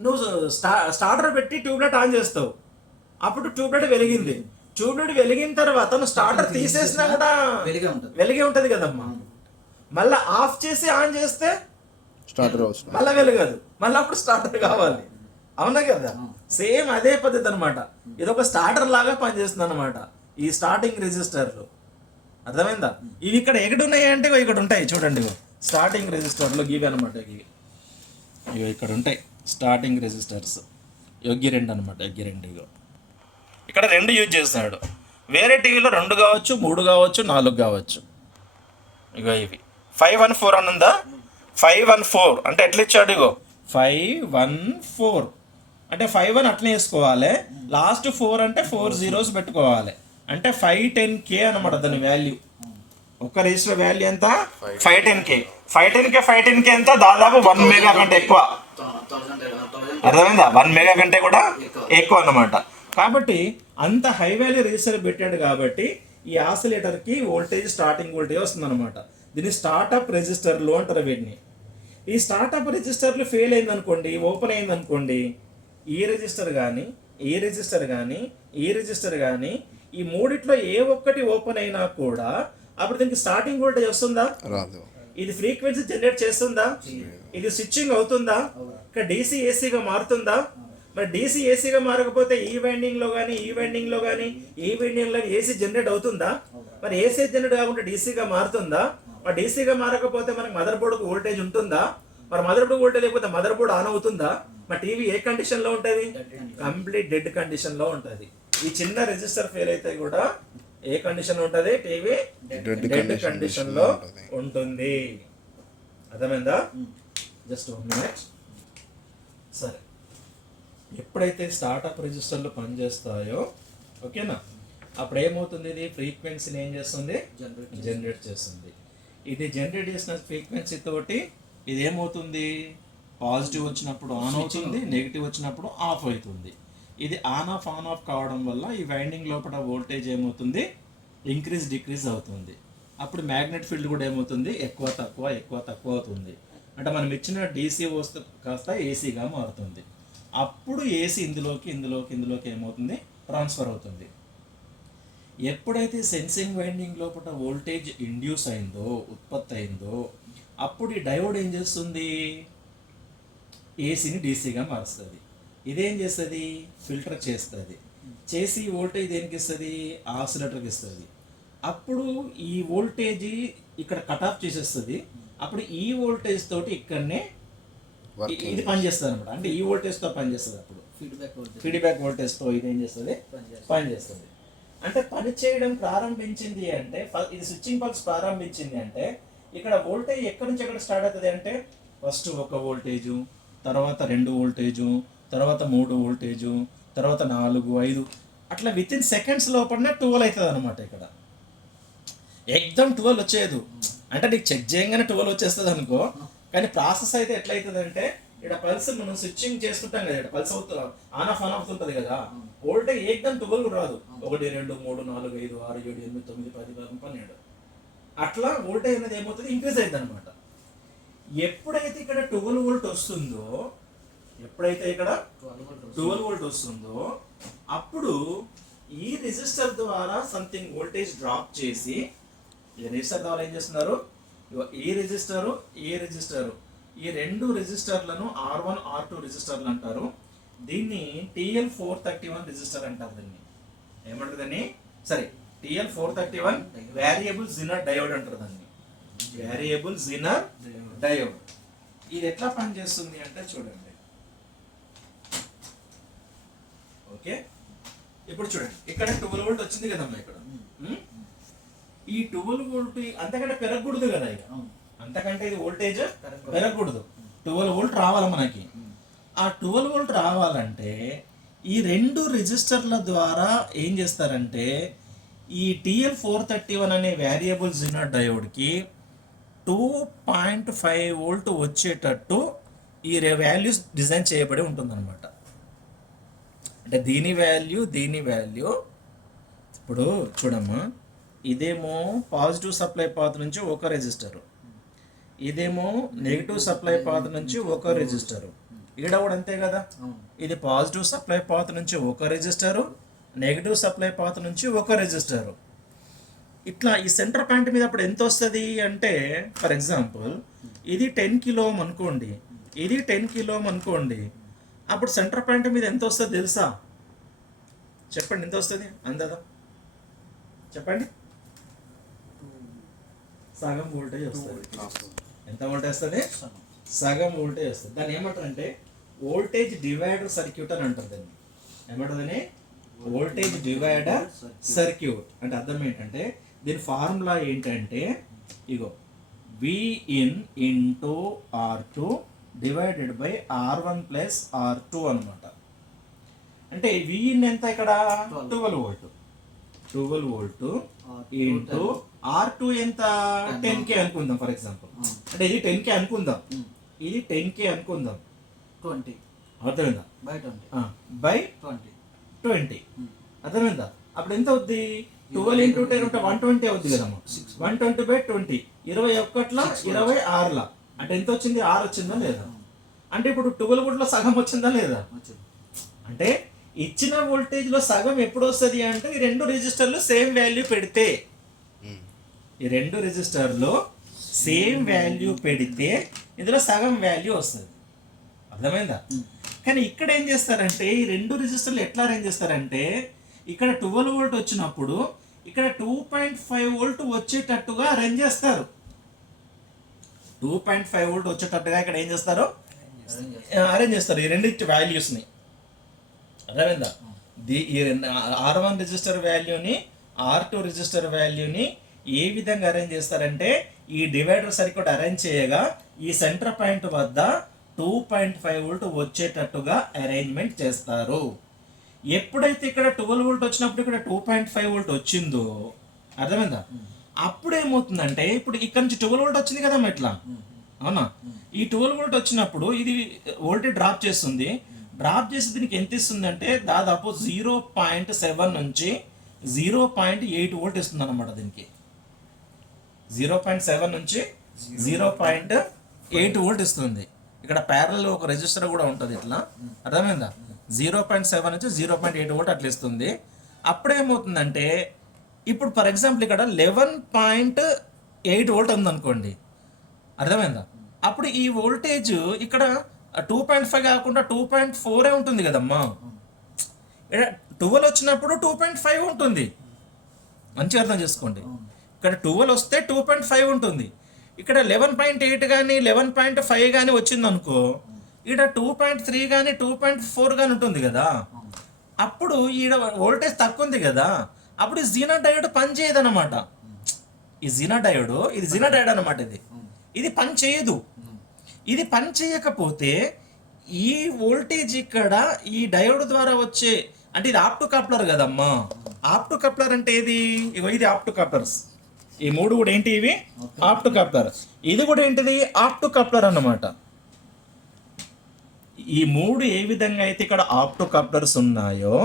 నువ్వు స్టార్టర్ పెట్టి ట్యూబ్లైట్ ఆన్ చేస్తావు, అప్పుడు ట్యూబ్లైట్ వెలిగింది. ట్యూబ్లైట్ వెలిగిన తర్వాత నువ్వు స్టార్టర్ తీసేసినా కూడా వెలిగే ఉంటుంది కదమ్మా. మళ్ళీ ఆఫ్ చేసి ఆన్ చేస్తే స్టార్టర్ మళ్ళీ వెలగదు, మళ్ళీ అప్పుడు స్టార్టర్ కావాలి. అవునా కదా? సేమ్ అదే పద్ధతి అనమాట. ఇది ఒక స్టార్టర్ లాగా పనిచేస్తుంది అనమాట ఈ స్టార్టింగ్ రెజిస్టర్లు. అర్థమైందా? ఇవి ఇక్కడ ఎక్కడ ఉన్నాయి అంటే ఇక్కడ ఉంటాయి చూడండి. స్టార్టింగ్ రెజిస్టర్లు ఇవి అనమాట. ఇవి ఇక్కడ ఉంటాయి స్టార్టింగ్ రెజిస్టర్స్. యోగ్య రెండు అనమాట. యోగ్య రెండు ఇగో ఇక్కడ రెండు యూజ్ చేస్తాడు. వేరే టీవీలో 2 కావచ్చు, 3 కావచ్చు, 4 కావచ్చు. ఇగో ఇవి 514 అని ఉందా? 514 అంటే ఎట్లా ఇచ్చాడు? ఇగో 514 అంటే 51 అట్లనే వేసుకోవాలి. లాస్ట్ 4 అంటే 4 zeros పెట్టుకోవాలి. అంటే 510K అనమాట దాని వాల్యూ. ఒక్క రిజిస్టర్ వాల్యూ ఎంత? 510K. 510K ఎంత? దాదాపు 1 మెగా కంటే ఎక్కువ. అర్థమైందా? 1 మెగా కంటే కూడా ఎక్కువ అన్నమాట. కాబట్టి అంత హై వాల్యూ రిజిస్టర్ పెట్టాడు కాబట్టి ఈ ఆసిలేటర్కి వోల్టేజ్ స్టార్టింగ్ వోల్టేజ్ వస్తుంది అనమాట. దీన్ని స్టార్టప్ రెజిస్టర్లు అంటారు వీటిని. ఈ స్టార్టప్ రిజిస్టర్లు ఫెయిల్ అయిందనుకోండి, ఓపెన్ అయిందనుకోండి, ఈ రిజిస్టర్ కానీ ఈ రిజిస్టర్ కానీ ఈ రిజిస్టర్ కానీ ఈ మూడిట్లో ఏ ఒక్కటి ఓపెన్ అయినా కూడా అప్పుడు దీనికి స్టార్టింగ్ వోల్టేజ్ వస్తుందా? రాదు. ఇది ఫ్రీక్వెన్సీ జనరేట్ చేస్తుందా? ఇది స్విచ్చింగ్ అవుతుందా? ఇక్కడ డీసీ ఏసీగా మారుతుందా? మరి డీసీ ఏసీగా మారకపోతే ఈ వైండింగ్లో కానీ ఈ వైండింగ్లో కానీ ఈ వైండింగ్లో ఏసీ జనరేట్ అవుతుందా? మరి ఏసీ జనరేట్ కాకుండా డీసీగా మారుతుందా? మరి డీసీగా మారకపోతే మనకి మదర్ బోర్డుకు వోల్టేజ్ ఉంటుందా? మరి మదర్ బోర్డు వోల్టేజ్ లేకపోతే మదర్ బోర్డు ఆన్ అవుతుందా? మరి టీవీ ఏ కండిషన్లో ఉంటుంది? కంప్లీట్ డెడ్ కండిషన్లో ఉంటుంది. ఈ చిన్న రెజిస్టర్ ఫెయిల్ అయితే కూడా ఏ కండిషన్ ఉంటుంది? టీవీ డెడ్ కండిషన్లో ఉంటుంది. అర్థమైందా? Just 1 minute. సరే, ఎప్పుడైతే స్టార్టప్ రిజిస్టర్లు పనిచేస్తాయో ఓకేనా, అప్పుడు ఏమవుతుంది? ఇది ఫ్రీక్వెన్సీని ఏం చేస్తుంది? జనరేట్ చేస్తుంది. ఇది జనరేట్ చేసిన ఫ్రీక్వెన్సీ తోటి ఇది ఏమవుతుంది? పాజిటివ్ వచ్చినప్పుడు ఆన్ అవుతుంది, నెగిటివ్ వచ్చినప్పుడు ఆఫ్ అవుతుంది. ఇది ఆన్ ఆఫ్ కావడం వల్ల ఈ వైండింగ్ లోపల వోల్టేజ్ ఏమవుతుంది? ఇంక్రీజ్ డిక్రీజ్ అవుతుంది. అప్పుడు మ్యాగ్నెట్ ఫీల్డ్ కూడా ఏమవుతుంది? ఎక్కువ తక్కువ అవుతుంది. అంటే మనం ఇచ్చిన డీసీ వస్తు కాస్త ఏసీగా మారుతుంది. అప్పుడు ఏసీ ఇందులోకి ఏమవుతుంది? ట్రాన్స్ఫర్ అవుతుంది. ఎప్పుడైతే సెన్సింగ్ వైండింగ్ లోపల వోల్టేజ్ ఇండ్యూస్ అయిందో, ఉత్పత్తి అయిందో, అప్పుడు ఈ డయోడ్ ఏం చేస్తుంది? ఏసీని డీసీగా మారుస్తుంది. ఇదేం చేస్తుంది? ఫిల్టర్ చేస్తుంది. చేసి వోల్టేజ్ దేనికి ఇస్తుంది? ఆసిలేటర్కి ఇస్తుంది. అప్పుడు ఈ వోల్టేజ్ ఇక్కడ కట్ ఆఫ్ చేసేస్తుంది. అప్పుడు ఈ వోల్టేజ్ తోటి ఇక్కడనే ఇది పనిచేస్తుంది అనమాట. అంటే ఈ వోల్టేజ్తో పనిచేస్తుంది. అప్పుడు ఫీడ్బ్యాక్ వోల్టేజ్తో ఇది ఏం చేస్తుంది? పనిచేస్తుంది. అంటే పని చేయడం ప్రారంభించింది అంటే ఇది స్విచ్చింగ్ పల్స్ ప్రారంభించింది అంటే ఇక్కడ వోల్టేజ్ ఎక్కడి నుంచి ఎక్కడ స్టార్ట్ అవుతుంది అంటే ఫస్ట్ 1 వోల్టేజు, తర్వాత 2 వోల్టేజు, తర్వాత 3 వోల్టేజు, తర్వాత 4, 5 అట్లా విత్ ఇన్ సెకండ్స్ లోపలనే 12 అవుతుంది అనమాట. ఇక్కడ ఎగ్దమ్ 12 వచ్చేది అంటే నీకు చెక్ చేయగానే 12 వచ్చేస్తుంది అనుకో. కానీ ప్రాసెస్ అయితే ఎట్లయితుంది అంటే ఇక్కడ పల్స్ మనం స్విచ్చింగ్ చేస్తుంటాం కదా, ఇక్కడ పల్స్ ఆన్ ఆఫ్ అవుతుంటుంది కదా, వోల్టేజ్ ఏకదం 12 రాదు. 1, 2, 3, 4, 5, 6, 7, 8, 9, 10, 11, 12 అట్లా వోల్టేజ్ అనేది ఏమవుతుంది? ఇంక్రీజ్ అవుతుంది అనమాట. ఎప్పుడైతే ఇక్కడ 12 వోల్ట్ వస్తుందో, ఎప్పుడైతే ఇక్కడ 12 వోల్ట్ వస్తుందో అప్పుడు ఈ రెసిస్టర్ ద్వారా సంథింగ్ వోల్టేజ్ డ్రాప్ చేసి ఈ రెసిస్టర్ ద్వారా ఏం చేస్తున్నారు? ఈ రెసిస్టరు ఈ 2 రెసిస్టర్లను R1 R2 రెసిస్టర్లు అంటారు. దీన్ని TL431 రెసిస్టర్ అంటారు. దీన్ని ఏమంటారు? దాన్ని సరే TL431 వేరియబుల్ జినర్ డయోడ్ అంటారు. దాన్ని వేరియబుల్ జినర్ డయోడ్. ఇది ఎట్లా పనిచేస్తుంది అంటే చూడండి. ఓకే, ఇప్పుడు చూడండి ఇక్కడ 12 వోల్ట్ వచ్చింది కదమ్మా. ఇక్కడ ఈ 12 వోల్ట్ అంతకంటే పెరగకూడదు కదా. ఇక అంతకంటే ఇది వోల్టేజ్ పెరగకూడదు. 12 వోల్ట్ రావాలి మనకి. ఆ 12 వోల్ట్ రావాలంటే ఈ 2 రెసిస్టర్ల ద్వారా ఏం చేస్తారంటే ఈ TL431 అనే వేరియబుల్ జినర్ డయోడ్కి 2.5 వోల్ట్ వచ్చేటట్టు ఈ వాల్యూస్ డిజైన్ చేయబడి ఉంటుందన్నమాట. అంటే దీని వాల్యూ ఇప్పుడు చూడమ్మా, ఇదేమో పాజిటివ్ సప్లై పాత్ నుంచి ఒక రెసిస్టరు, ఇదేమో నెగిటివ్ సప్లై పాత్ నుంచి ఒక రెజిస్టర్, ఈడ కూడా అంతే కదా. అవును. ఇది పాజిటివ్ సప్లై పాత్ నుంచి ఒక రెజిస్టరు, నెగిటివ్ సప్లై పాత్ నుంచి ఒక రెజిస్టరు. ఇట్లా ఈ సెంటర్ పాయింట్ మీద అప్పుడు ఎంత వస్తుంది అంటే, ఫర్ ఎగ్జాంపుల్ ఇది 10 కిలో అనుకోండి, ఇది 10 కిలో అనుకోండి, అప్పుడు సెంటర్ పాయింట్ మీద ఎంత వస్తుంది తెలుసా? చెప్పండి, ఎంత వస్తుంది అందదా? చెప్పండి. సగం వోల్టేజ్ వస్తుంది. ఎంత వోల్టేజ్ వస్తుంది? సగం వోల్టేజ్ వస్తుంది. దాన్ని ఏమంటారంటే వోల్టేజ్ డివైడర్ సర్క్యూట్ అని అంటారు. దాన్ని ఏమంటుందని? Voltage divider circuit. అంటే అర్థం ఏంటంటే దీని ఫార్ములా ఏంటంటే ఇగో V in into R2 divided by R1 plus R2 అనమాట. అంటే విఇన్ ఎంత ఇక్కడ? 12 వోల్ట్. 12 వోల్ట్ ఇంటూ R2 ఎంత? 10K అనుకుందాం ఫర్ ఎగ్జాంపుల్. అంటే ఇది 10K అనుకుందాం, ఇది 10K అనుకుందాం. 20 అర్థమైందా? బై 20 బై 20 20 అర్థమైందా? అప్పుడు ఎంత అవుద్ది? 12 ఇంటూ 10 ఉంటే 120 అవుద్ది కదమ్మా. 120 బై 20 21ల 26ల అంటే ఎంత వచ్చింది? 6 వచ్చిందా లేదా? అంటే ఇప్పుడు 12 వోల్ట్లో సగం వచ్చిందా లేదా? అంటే ఇచ్చిన వోల్టేజ్ లో సగం ఎప్పుడు వస్తుంది అంటే ఈ రెండు రెజిస్టర్లు సేమ్ వాల్యూ పెడితే, ఈ రెండు రెజిస్టర్లు సేమ్ వాల్యూ పెడితే ఇందులో సగం వాల్యూ వస్తుంది. అర్థమైందా? కానీ ఇక్కడ ఏం చేస్తారంటే ఈ రెండు రెజిస్టర్లు ఎట్లా అరేంజ్ చేస్తారంటే ఇక్కడ 12 వోల్ట్ వచ్చినప్పుడు ఇక్కడ 2.5 వోల్ట్ వచ్చేటట్టుగా అరేంజ్ చేస్తారు. 2.5 వోల్ట్ వచ్చేటట్టుగా ఇక్కడ ఏం చేస్తారు? అరేంజ్ చేస్తారు ఈ రెండింటి వాల్యూస్ని. అర్థమైందా? ఈ R1 రిజిస్టర్ వాల్యూని R2 రిజిస్టర్ వాల్యూని ఏ విధంగా అరేంజ్ చేస్తారంటే ఈ డివైడర్ సర్క్యూట్ అరేంజ్ చేయగా ఈ సెంటర్ పాయింట్ వద్ద 2.5 వోల్ట్ వచ్చేటట్టుగా అరేంజ్మెంట్ చేస్తారు. ఎప్పుడైతే ఇక్కడ 12 వోల్ట్ వచ్చినప్పుడు ఇక్కడ 2.5 వోల్ట్ వచ్చిందో, అర్థమైందా? అప్పుడు ఏమవుతుందంటే ఇప్పుడు ఇక్కడ నుంచి 12 వోల్ట్ వచ్చింది కదా ఇట్లా, అవునా? ఈ 12 వోల్ట్ వచ్చినప్పుడు ఇది వోల్టేజ్ డ్రాప్ చేస్తుంది. డ్రాప్ చేసి దీనికి ఎంత ఇస్తుంది అంటే దాదాపు 0.7 నుంచి 0.8 వోల్ట్ ఇస్తుంది అనమాట. దీనికి 0.7 నుంచి 0.8 వోల్ట్ ఇస్తుంది. ఇక్కడ ప్యారల్ ఒక రెజిస్టర్ కూడా ఉంటుంది ఇట్లా, అర్థమైందా? 0.7 నుంచి 0.8 వోల్ట్ అట్లా ఇస్తుంది. అప్పుడు ఏమవుతుందంటే ఇప్పుడు ఫర్ ఎగ్జాంపుల్ ఇక్కడ 11.8 వోల్ట్ ఉందనుకోండి, అర్థమైందా? అప్పుడు ఈ వోల్టేజ్ ఇక్కడ 2.5 కాకుండా 2.4 ఉంటుంది కదమ్మా. 12 వచ్చినప్పుడు 2.5 ఉంటుంది, మంచిగా అర్థం చేసుకోండి. ఇక్కడ 12 వస్తే 2.5 ఉంటుంది. ఇక్కడ 11.8 కానీ 11.5 కానీ వచ్చింది అనుకో, ఇక్కడ 2.3 కానీ 2.4 కానీ ఉంటుంది కదా. అప్పుడు ఈడ వోల్టేజ్ తక్కువ ఉంది కదా, అప్పుడు ఈ జీనా డయోడ్ పని చేయదు అనమాట. ఈ జీనా డయోడ్, ఇది జీనా డయోడ్ అనమాట. ఇది పని చేయదు. ఇది పని చేయకపోతే ఈ వోల్టేజ్ ఇక్కడ ఈ డయోడ్ ద్వారా వచ్చే, అంటే ఇది ఆప్టో కప్లర్ కదమ్మా. ఆప్టో కప్లర్ అంటే ఏది? ఇగో ఇది ఆప్టో కప్లర్స్. ఈ మూడు కూడా ఏంటి? ఇవి ఆప్టో కప్లర్. ఇది కూడా ఏంటిది? ఆప్టో కప్లర్ అన్నమాట. ఈ మూడు ఏ విధంగా అయితే ఇక్కడ ఆప్టో కప్లర్స్ ఉన్నాయో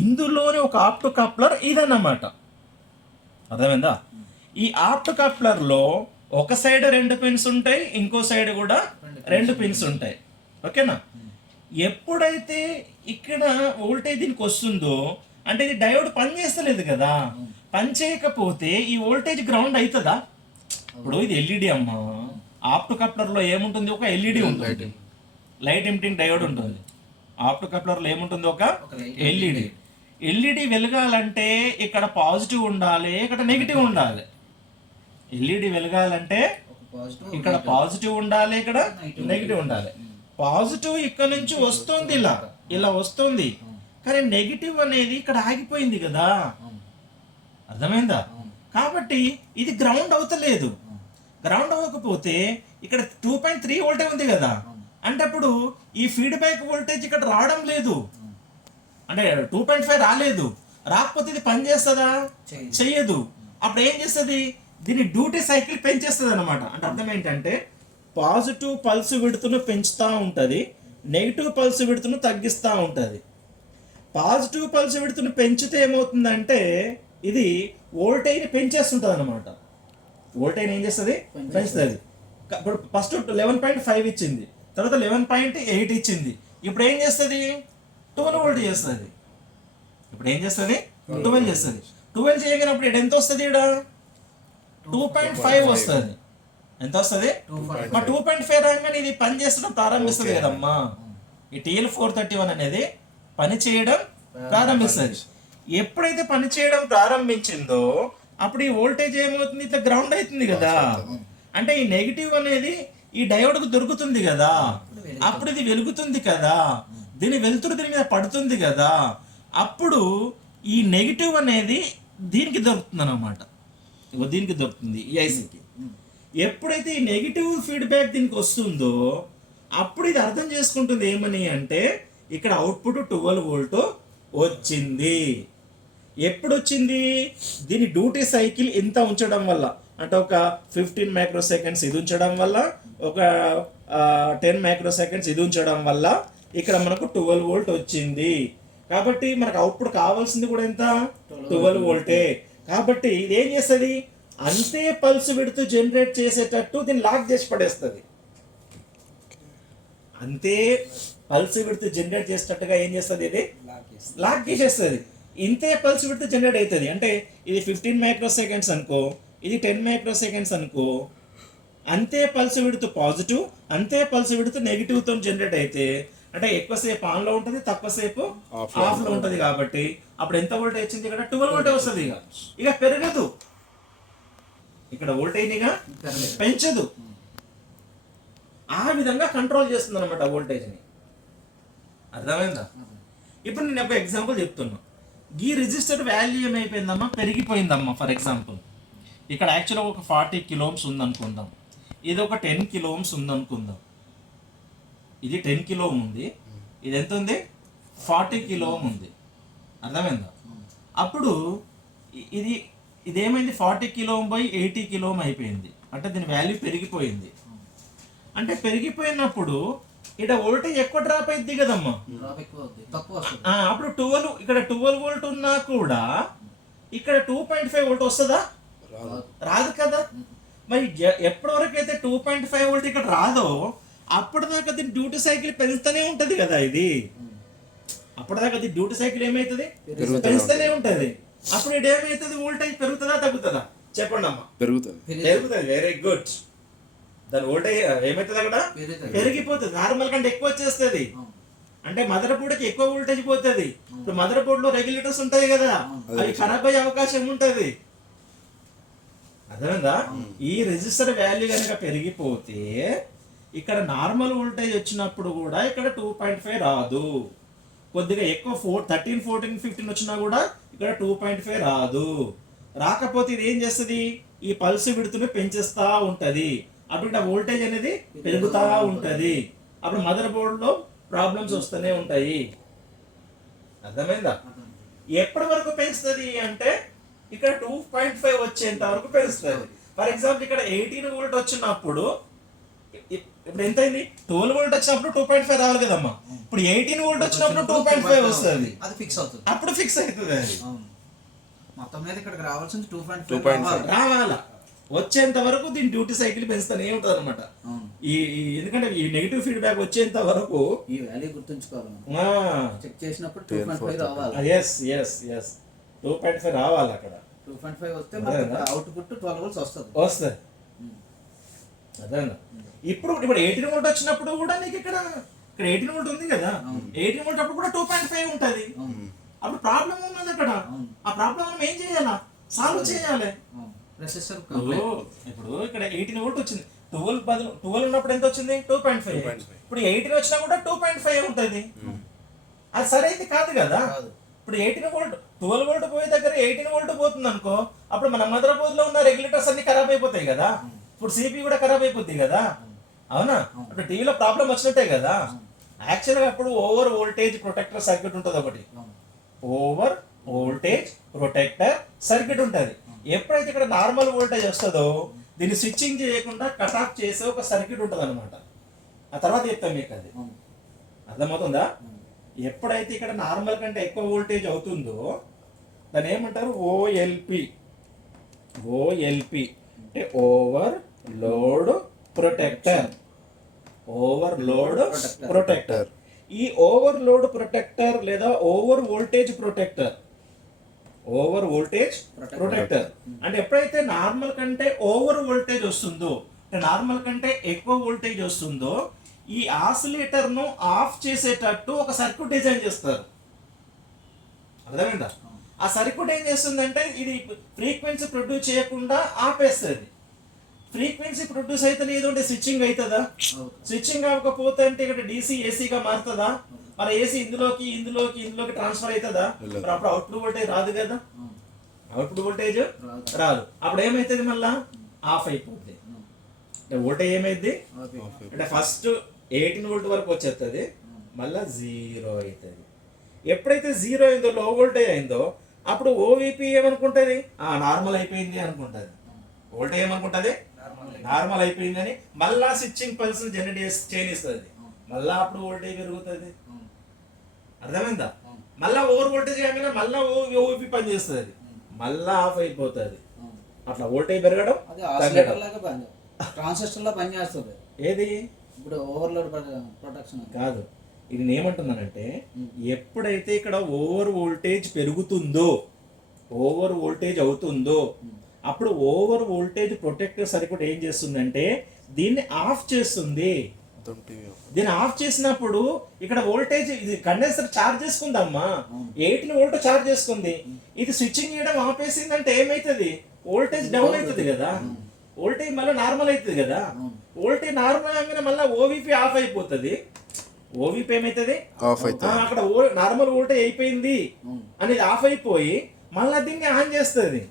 ఇందులోనే ఒక ఆప్టో కప్లర్ ఇదన్నమాట. అర్థమైందా? ఈ ఆప్టో కప్లర్ లో ఒక సైడ్ 2 పిన్స్ ఉంటాయి, ఇంకో సైడ్ కూడా 2 పిన్స్ ఉంటాయి. ఓకేనా? ఎప్పుడైతే ఇక్కడ వోల్టేజ్ దీనికి వస్తుందో అంటే ఇది డయోడ్ పని చేస్తలేదు కదా. పని చేయకపోతే ఈ వోల్టేజ్ గ్రౌండ్ అవుతుందా? ఇప్పుడు ఇది ఎల్ఈడి అమ్మా. ఆప్టో కప్లర్ లో ఏముంటుంది? ఒక ఎల్ఈడి ఉంటుంది, లైట్ ఎమిటింగ్ డయోడ్ ఉంటుంది. ఆప్టో కప్లర్ లో ఏముంటుంది? ఒక ఎల్ఈడి. ఎల్ఈడి వెలగాలంటే ఇక్కడ పాజిటివ్ ఉండాలి, ఇక్కడ నెగిటివ్ ఉండాలి. ఎల్ఈడి వెలగాలంటే ఇక్కడ పాజిటివ్ ఉండాలి, ఇక్కడ నెగిటివ్ ఉండాలి. పాజిటివ్ ఇక్కడ నుంచి వస్తుంది, ఇలా ఇలా వస్తుంది, కానీ నెగిటివ్ అనేది ఇక్కడ ఆగిపోయింది కదా. అర్థమైందా? కాబట్టి ఇది గ్రౌండ్ అవుతలేదు. గ్రౌండ్ అవ్వకపోతే ఇక్కడ 2.3 వోల్టే ఉంది కదా, అంటే అప్పుడు ఈ ఫీడ్బ్యాక్ వోల్టేజ్ ఇక్కడ రావడం లేదు. అంటే 2.5 రాలేదు. రాకపోతే ఇది పని చేస్తుందా? చెయ్యదు. అప్పుడు ఏం చేస్తుంది? దీని డ్యూటీ సైకిల్ పెంచేస్తుంది అనమాట. అంటే అర్థం ఏంటంటే పాజిటివ్ పల్స్ విడుతును పెంచుతూ ఉంటుంది, నెగిటివ్ పల్స్ విడుతును తగ్గిస్తూ ఉంటుంది. పాజిటివ్ పల్స్ విడుతును పెంచితే ఏమవుతుందంటే ఇది వోల్టేజ్ని పెంచేస్తుంటుంది అనమాట. వోల్టేజ్ ఏం చేస్తుంది, పెంచుతుంది. ఇప్పుడు ఫస్ట్ 11.5 ఇచ్చింది, తర్వాత 11.8 ఇచ్చింది. ఇప్పుడు ఏం చేస్తుంది, 12 వోల్ట్ చేస్తుంది. ఇప్పుడు ఏం చేస్తుంది, 12 చేస్తుంది. 12 చేయగలిగినప్పుడు ఇక్కడ ఎంత వస్తుంది, ఇక్కడ 2.5 వస్తుంది. ఎంత వస్తుంది, 2.5 రాగానే ఇది పని చేస్తడం ప్రారంభిస్తుంది కదమ్మా. ఈ TL431 అనేది పని చేయడం ప్రారంభిస్తుంది. ఎప్పుడైతే పని చేయడం ప్రారంభించిందో అప్పుడు ఈ వోల్టేజ్ ఏమవుతుంది, ఇట్లా గ్రౌండ్ అవుతుంది కదా. అంటే ఈ నెగిటివ్ అనేది ఈ డయోడ్కు దొరుకుతుంది కదా, అప్పుడు ఇది వెలుగుతుంది కదా, దీని వెలుతురు దీని మీద పడుతుంది కదా, అప్పుడు ఈ నెగిటివ్ అనేది దీనికి దొరుకుతుంది అన్నమాట. దీనికి దొరుకుతుంది ఈ ఐసీకి. ఎప్పుడైతే ఈ నెగిటివ్ ఫీడ్బ్యాక్ దీనికి వస్తుందో అప్పుడు ఇది అర్థం చేసుకుంటుంది ఏమని అంటే ఇక్కడ అవుట్పుట్ 12 వోల్ట్ వచ్చింది. ఎప్పుడు వచ్చింది, దీని డ్యూటీ సైకిల్ ఇంత ఉంచడం వల్ల, అంటే ఒక 15 మైక్రో సెకండ్స్ ఇది ఉంచడం వల్ల, ఒక 10 మైక్రో సెకండ్స్ ఇది ఉంచడం వల్ల ఇక్కడ మనకు 12 వోల్ట్ వచ్చింది. కాబట్టి మనకు అవుట్పుట్ కావాల్సింది కూడా ఎంత, 12 వోల్టే. కాబట్టి ఇది ఏం చేస్తుంది, అంతే పల్స్ విడుతూ జనరేట్ చేసేటట్టు దీన్ని లాక్ చేసి పడేస్తుంది. అంతే పల్స్ విడుతూ జనరేట్ చేసేటట్టుగా ఏం చేస్తుంది, ఇది లాక్ చేసేస్తుంది. ఇంతే పల్స్ విడుతూ జనరేట్ అవుతుంది. అంటే ఇది 15 మైక్రో సెకండ్స్ అనుకో, ఇది 10 మైక్రో సెకండ్స్ అనుకో, అంతే పల్స్ విడుతూ పాజిటివ్, అంతే పల్స్ విడుతూ నెగిటివ్తో జనరేట్ అయితే, అంటే ఎక్కువసేపు ఆన్లో ఉంటుంది, తక్కువసేపు ఆఫ్లో ఉంటుంది. కాబట్టి అప్పుడు ఎంత వోల్టేజ్ వచ్చింది, ఇక్కడ 12 వోల్ట్ వస్తుంది. ఇక పెరగదు, ఇక్కడ వోల్టేజ్ ఇక పెంచదు. ఆ విధంగా కంట్రోల్ చేస్తుంది అనమాట వోల్టేజ్ని. అర్థమైందా? ఇప్పుడు నేను ఒక ఎగ్జాంపుల్ చెప్తున్నా. ఈ రిజిస్టర్ వాల్యూ ఏమైపోయిందమ్మా, పెరిగిపోయిందమ్మా. ఫర్ ఎగ్జాంపుల్ ఇక్కడ యాక్చువల్గా ఒక 40 కిలో ఓమ్స్ ఉందనుకుందాం, ఇది ఒక 10 కిలో ఓమ్స్ ఉందనుకుందాం. ఇది 10 కిలో ఓం ఉంది, ఇది ఎంత ఉంది, 40 కిలో ఓం ఉంది. అర్థమైందా? అప్పుడు ఇది ఇదేమైంది, 40 kilo ohm by 80 kilo ohm అయిపోయింది. అంటే దీని వాల్యూ పెరిగిపోయింది. అంటే పెరిగిపోయినప్పుడు ఇక్కడ వోల్టేజ్ ఎక్కువ డ్రాప్ అయింది కదమ్మా. అప్పుడు 12, ఇక్కడ 12 వోల్ట్ ఉన్నా కూడా ఇక్కడ 2.5 వోల్ట్ వస్తుందా, రాదు కదా. మరి ఎప్పటి వరకు అయితే 2.5 వోల్ట్ ఇక్కడ రాదో అప్పటిదాకా దీని డ్యూటీ సైకిల్ పెంచుతూనే ఉంటది కదా. ఇది అప్పటిదాకా దీని డ్యూటీ సైకిల్ ఏమైతుంది, పెంచుతూనే ఉంటది. అప్పుడు ఇది ఏమైతుంది, వోల్టేజ్ పెరుగుతుందా తగ్గుతుందా, చెప్పండి అమ్మా. పెరుగుతుంది. Very good. దాని వోల్టేజ్ ఏమవుతుంది, అక్కడ పెరిగిపోతుంది. నార్మల్ కంటే ఎక్కువ వచ్చేస్తుంది. అంటే మదర్ బోర్డుకి ఎక్కువ వోల్టేజ్ పోతుంది. ఇప్పుడు మదర్ బోర్డులో రెగ్యులేటర్స్ ఉంటాయి కదా, అవి ఖరాబ్ అయ్యే అవకాశం ఉంటది. అర్థమైందా? ఈ రెజిస్టర్ వాల్యూ కనుక పెరిగిపోతే ఇక్కడ నార్మల్ వోల్టేజ్ వచ్చినప్పుడు కూడా ఇక్కడ 2.5 రాదు. కొద్దిగా ఎక్కువ 13, 14, 15 వచ్చినా కూడా ఇక్కడ 2.5 రాదు. రాకపోతే ఇది ఏం చేస్తుంది, ఈ పల్స్ విడుతుని పెంచేస్తా ఉంటది. అప్పుడు ఇక్కడ వోల్టేజ్ అనేది పెరుగుతా ఉంటది. అప్పుడు మదర్ బోర్డులో ప్రాబ్లమ్స్ వస్తూనే ఉంటాయి. అర్థమైందా? ఎప్పటి వరకు పెంచుతుంది అంటే ఇక్కడ 2.5 వచ్చేంత వరకు పెంచుతుంది. ఫర్ ఎగ్జాంపుల్ ఇక్కడ 18 వోల్ట్ వచ్చినప్పుడు ఇప్పుడు ఎంత అయింది, 12 వోల్ట్ వచ్చినప్పుడు 2.5 రావాలి కదమ్మా. ఇప్పుడు 18 వోల్ట్ వచ్చినప్పుడు 2.5 వస్తుంది. అది ఫిక్స్ అవుతుంది, అప్పుడు ఫిక్స్ అవుతుంది. అది మొత్తం మీద ఇక్కడికి రావాల్సింది 2.5 రావాలా. వచ్చేంత వరకు దీని డ్యూటీ సైకిల్ పెంచుతానే ఉంటుంది అనమాట. ఎందుకంటే ఈ నెగిటివ్ ఫీడ్బ్యాక్ వచ్చేంత వరకు ఈ వాల్యూ గుర్తుంచుకోవాలి. చెక్ చేసినప్పుడు 2.5 రావాలి. 2.5 రావాలి. అక్కడ 2.5 వస్తే అవుట్పుట్ 12 వోల్ట్స్ వస్తుంది. అదే ఇప్పుడు 18 వోల్ట్ వచ్చినప్పుడు కూడా నీకు ఇక్కడ 18 వోల్ట్ ఉంది కదా, 18 వోల్ట్ అప్పుడు కూడా 2.5 ఉంటుంది. అప్పుడు ప్రాబ్లం ఉన్నది అక్కడ. ఆ ప్రాబ్లం మనం ఏం చేయాలా, సాల్వ్ చేయాలి. ఇప్పుడు ఇక్కడ 18 వోల్ట్ వచ్చింది, 12 ఉన్నప్పుడు ఎంత వచ్చింది, 2.5. ఇప్పుడు 18 వచ్చినా కూడా 2.5 ఉంటుంది. అది సరైనది కాదు కదా. ఇప్పుడు 18 వోల్ట్ 12 వోల్ట్ పోయే దగ్గర 18 వోల్ట్ పోతుంది అనుకో, అప్పుడు మన మదర్ బోర్డ్ లో ఉన్న రెగ్యులేటర్స్ అన్ని ఖరాబ్ అయిపోతాయి కదా. ఇప్పుడు సిపి కూడా ఖరాబ్ అయిపోద్ది కదా. అవునా? ఇప్పుడు టీవీలో ప్రాబ్లం వచ్చినట్టే కదా. యాక్చువల్గా అప్పుడు ఓవర్ వోల్టేజ్ ప్రొటెక్టర్ సర్క్యూట్ ఉంటుంది. ఒకటి ఓవర్ వోల్టేజ్ ప్రొటెక్టర్ సర్క్యూట్ ఉంటుంది. ఎప్పుడైతే ఇక్కడ నార్మల్ వోల్టేజ్ వస్తుందో దీన్ని స్విచ్చింగ్ చేయకుండా కట్ ఆఫ్ చేసే ఒక సర్క్యూట్ ఉంటుంది అనమాట. ఆ తర్వాత చెప్తాం మీకు. అది అర్థమవుతుందా? ఎప్పుడైతే ఇక్కడ నార్మల్ కంటే ఎక్కువ వోల్టేజ్ అవుతుందో దాన్ని ఏమంటారు, ఓఎల్పి అంటే ఓవర్లోడ్ ప్రొటెక్టర్. Overload protector. ఈ ఓవర్లోడ్ ప్రొటెక్టర్ లేదా over voltage protector, over voltage protector అంటే ఎప్పుడైతే నార్మల్ కంటే ఓవర్ వోల్టేజ్ వస్తుందో, నార్మల్ కంటే ఎక్కువ వోల్టేజ్ వస్తుందో, ఈ ఆసిలేటర్ ను ఆఫ్ చేసేటట్టు ఒక సర్క్యూట్ డిజైన్ చేస్తారు. అర్థమైందా? ఆ సర్క్యూట్ ఏం చేస్తుందంటే ఇది ఫ్రీక్వెన్సీ ప్రొడ్యూస్ చేయకుండా ఆపేస్తుంది. ఫ్రీక్వెన్సీ ప్రొడ్యూస్ అయితే ఏదో స్విచ్చింగ్ అవుతుందా? స్విచ్చింగ్ అవ్వకపోతే అంటే ఇక్కడ డీసీ ఏసీగా మారుతుందా? మరి ఏసీ ఇందులోకి ట్రాన్స్ఫర్ అవుతుందా? మరి అప్పుడు అవుట్పుట్ వోల్టేజ్ రాదు కదా. అవుట్పుట్ వోల్టేజ్ రాదు. అప్పుడు ఏమైతుంది? మళ్ళా ఆఫ్ అయిపోతుంది. అంటే వోల్టేజ్ ఏమైంది అంటే ఫస్ట్ 18 వోల్ట్ వరకు వచ్చేస్తుంది, మళ్ళా 0 అవుతుంది. ఎప్పుడైతే 0 అయిందో, లో వోల్టేజ్ అయిందో, అప్పుడు ఓవిపి ఏమనుకుంటుంది? నార్మల్ అయిపోయింది అనుకుంటుంది. వోల్టేజ్ ఏమనుకుంటుంది? నార్మల్ అయిపోయిందని మళ్ళా స్విచ్చింగ్ పల్స్ జనరేట్ చేయనిస్తుంది. మళ్ళా అప్పుడు వోల్టేజ్ పెరుగుతుంది. అర్థమైందా? మళ్ళా ఓవర్ వోల్టేజ్ కాగానే మళ్ళా ఓవిపి పని చేస్తుంది, మళ్ళా ఆఫ్ అయిపోతుంది. అట్లా వోల్టేజ్ పెరగడం తగ్గడం. ట్రాన్సిస్టర్ లో పని చేస్తుంది. ఏది ఇప్పుడు ఓవర్లోడ్ ప్రొటెక్షన్ కాదు. ఇది నేనేమంటున్నానంటే ఎప్పుడైతే ఇక్కడ ఓవర్ వోల్టేజ్ పెరుగుతుందో, ఓవర్ వోల్టేజ్ అవుతుందో, అప్పుడు ఓవర్ వోల్టేజ్ ప్రొటెక్టర్ సర్క్యూట్ ఏం చేస్తుందంటే దీన్ని ఆఫ్ చేస్తుంది. దీన్ని ఆఫ్ చేసినప్పుడు ఇక్కడ వోల్టేజ్, ఇది కండెన్సర్ చార్జ్ చేసుకుందమ్మా, 18 వోల్ట్ చార్జ్ చేసుకుంది. ఇది స్విచ్చింగ్ చేయడం ఆపేసిందంటే ఏమైతుంది? వోల్టేజ్ డౌన్ అవుతుంది కదా, వోల్టేజ్ మళ్ళీ నార్మల్ అవుతుంది కదా. వోల్టేజ్ నార్మల్ అవగానే మళ్ళీ ఓవిపి ఆఫ్ అయిపోతుంది. ఓవిపి ఏమైతుంది? అక్కడ నార్మల్ వోల్టేజ్ అయిపోయింది అనేది ఆఫ్ అయిపోయి మళ్ళీ దీన్ని ఆన్ చేస్తుంది.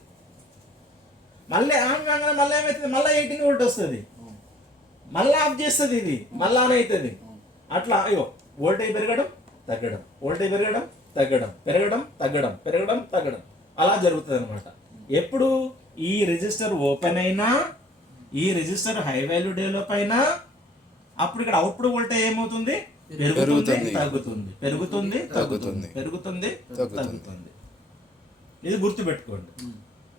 మళ్ళీ ఆన్ కాగానే మళ్ళీ ఏమవుతుంది? మళ్ళీ 18 వోల్ట్ వస్తుంది, మళ్ళీ ఆఫ్ చేస్తుంది, ఇది మళ్ళీ ఆన్ అవుతుంది. అట్లా వోల్టేజ్ పెరగడం తగ్గడం, వోల్టేజ్ పెరగడం తగ్గడం, పెరగడం తగ్గడం, పెరగడం తగ్గడం, అలా జరుగుతుంది అనమాట. ఎప్పుడు ఈ రెజిస్టర్ ఓపెన్ అయినా, ఈ రెజిస్టర్ హై వాల్యూ డెవలప్ అయినా, అప్పుడు ఇక్కడ అవుట్పుట్ వోల్టేజ్ ఏమవుతుంది? పెరుగుతుంది తగ్గుతుంది, పెరుగుతుంది తగ్గుతుంది, పెరుగుతుంది తగ్గుతుంది. ఇది గుర్తుపెట్టుకోండి.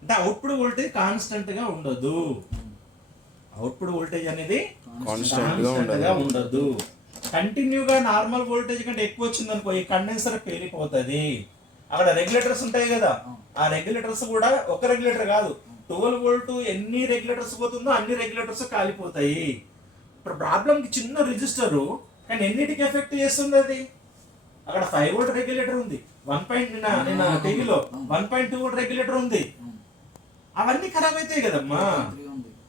అంటే అవుట్పుట్ వోల్టేజ్ కాన్స్టెంట్ గా ఉండదు. అవుట్పుట్ వోల్టేజ్ అనేది కాన్స్టెంట్ గా ఉండదు. కంటిన్యూగా నార్మల్ వోల్టేజ్ కంటే ఎక్కువ వచ్చింది అనుకో, ఈ కండెన్సర్ పేలిపోతుంది. అక్కడ రెగ్యులేటర్స్ ఉంటాయి కదా, ఆ రెగ్యులేటర్స్ కూడా ఒక రెగ్యులేటర్ కాదు, 12 వోల్ట్ ఎన్ని రెగ్యులేటర్స్ పోతుందో అన్ని రెగ్యులేటర్స్ కాలిపోతాయి. ఇప్పుడు ప్రాబ్లంకి చిన్న రిజిస్టర్ కానీ ఎన్నిటికి ఎఫెక్ట్ చేస్తుంది అది? అక్కడ 5 వోల్ట్ రెగ్యులేటర్ ఉంది, 1. టీవీలో 1.2 వోల్ట్ రెగ్యులేటర్ ఉంది. అవన్నీ ఖరాబ్ అవుతాయి కదమ్మా.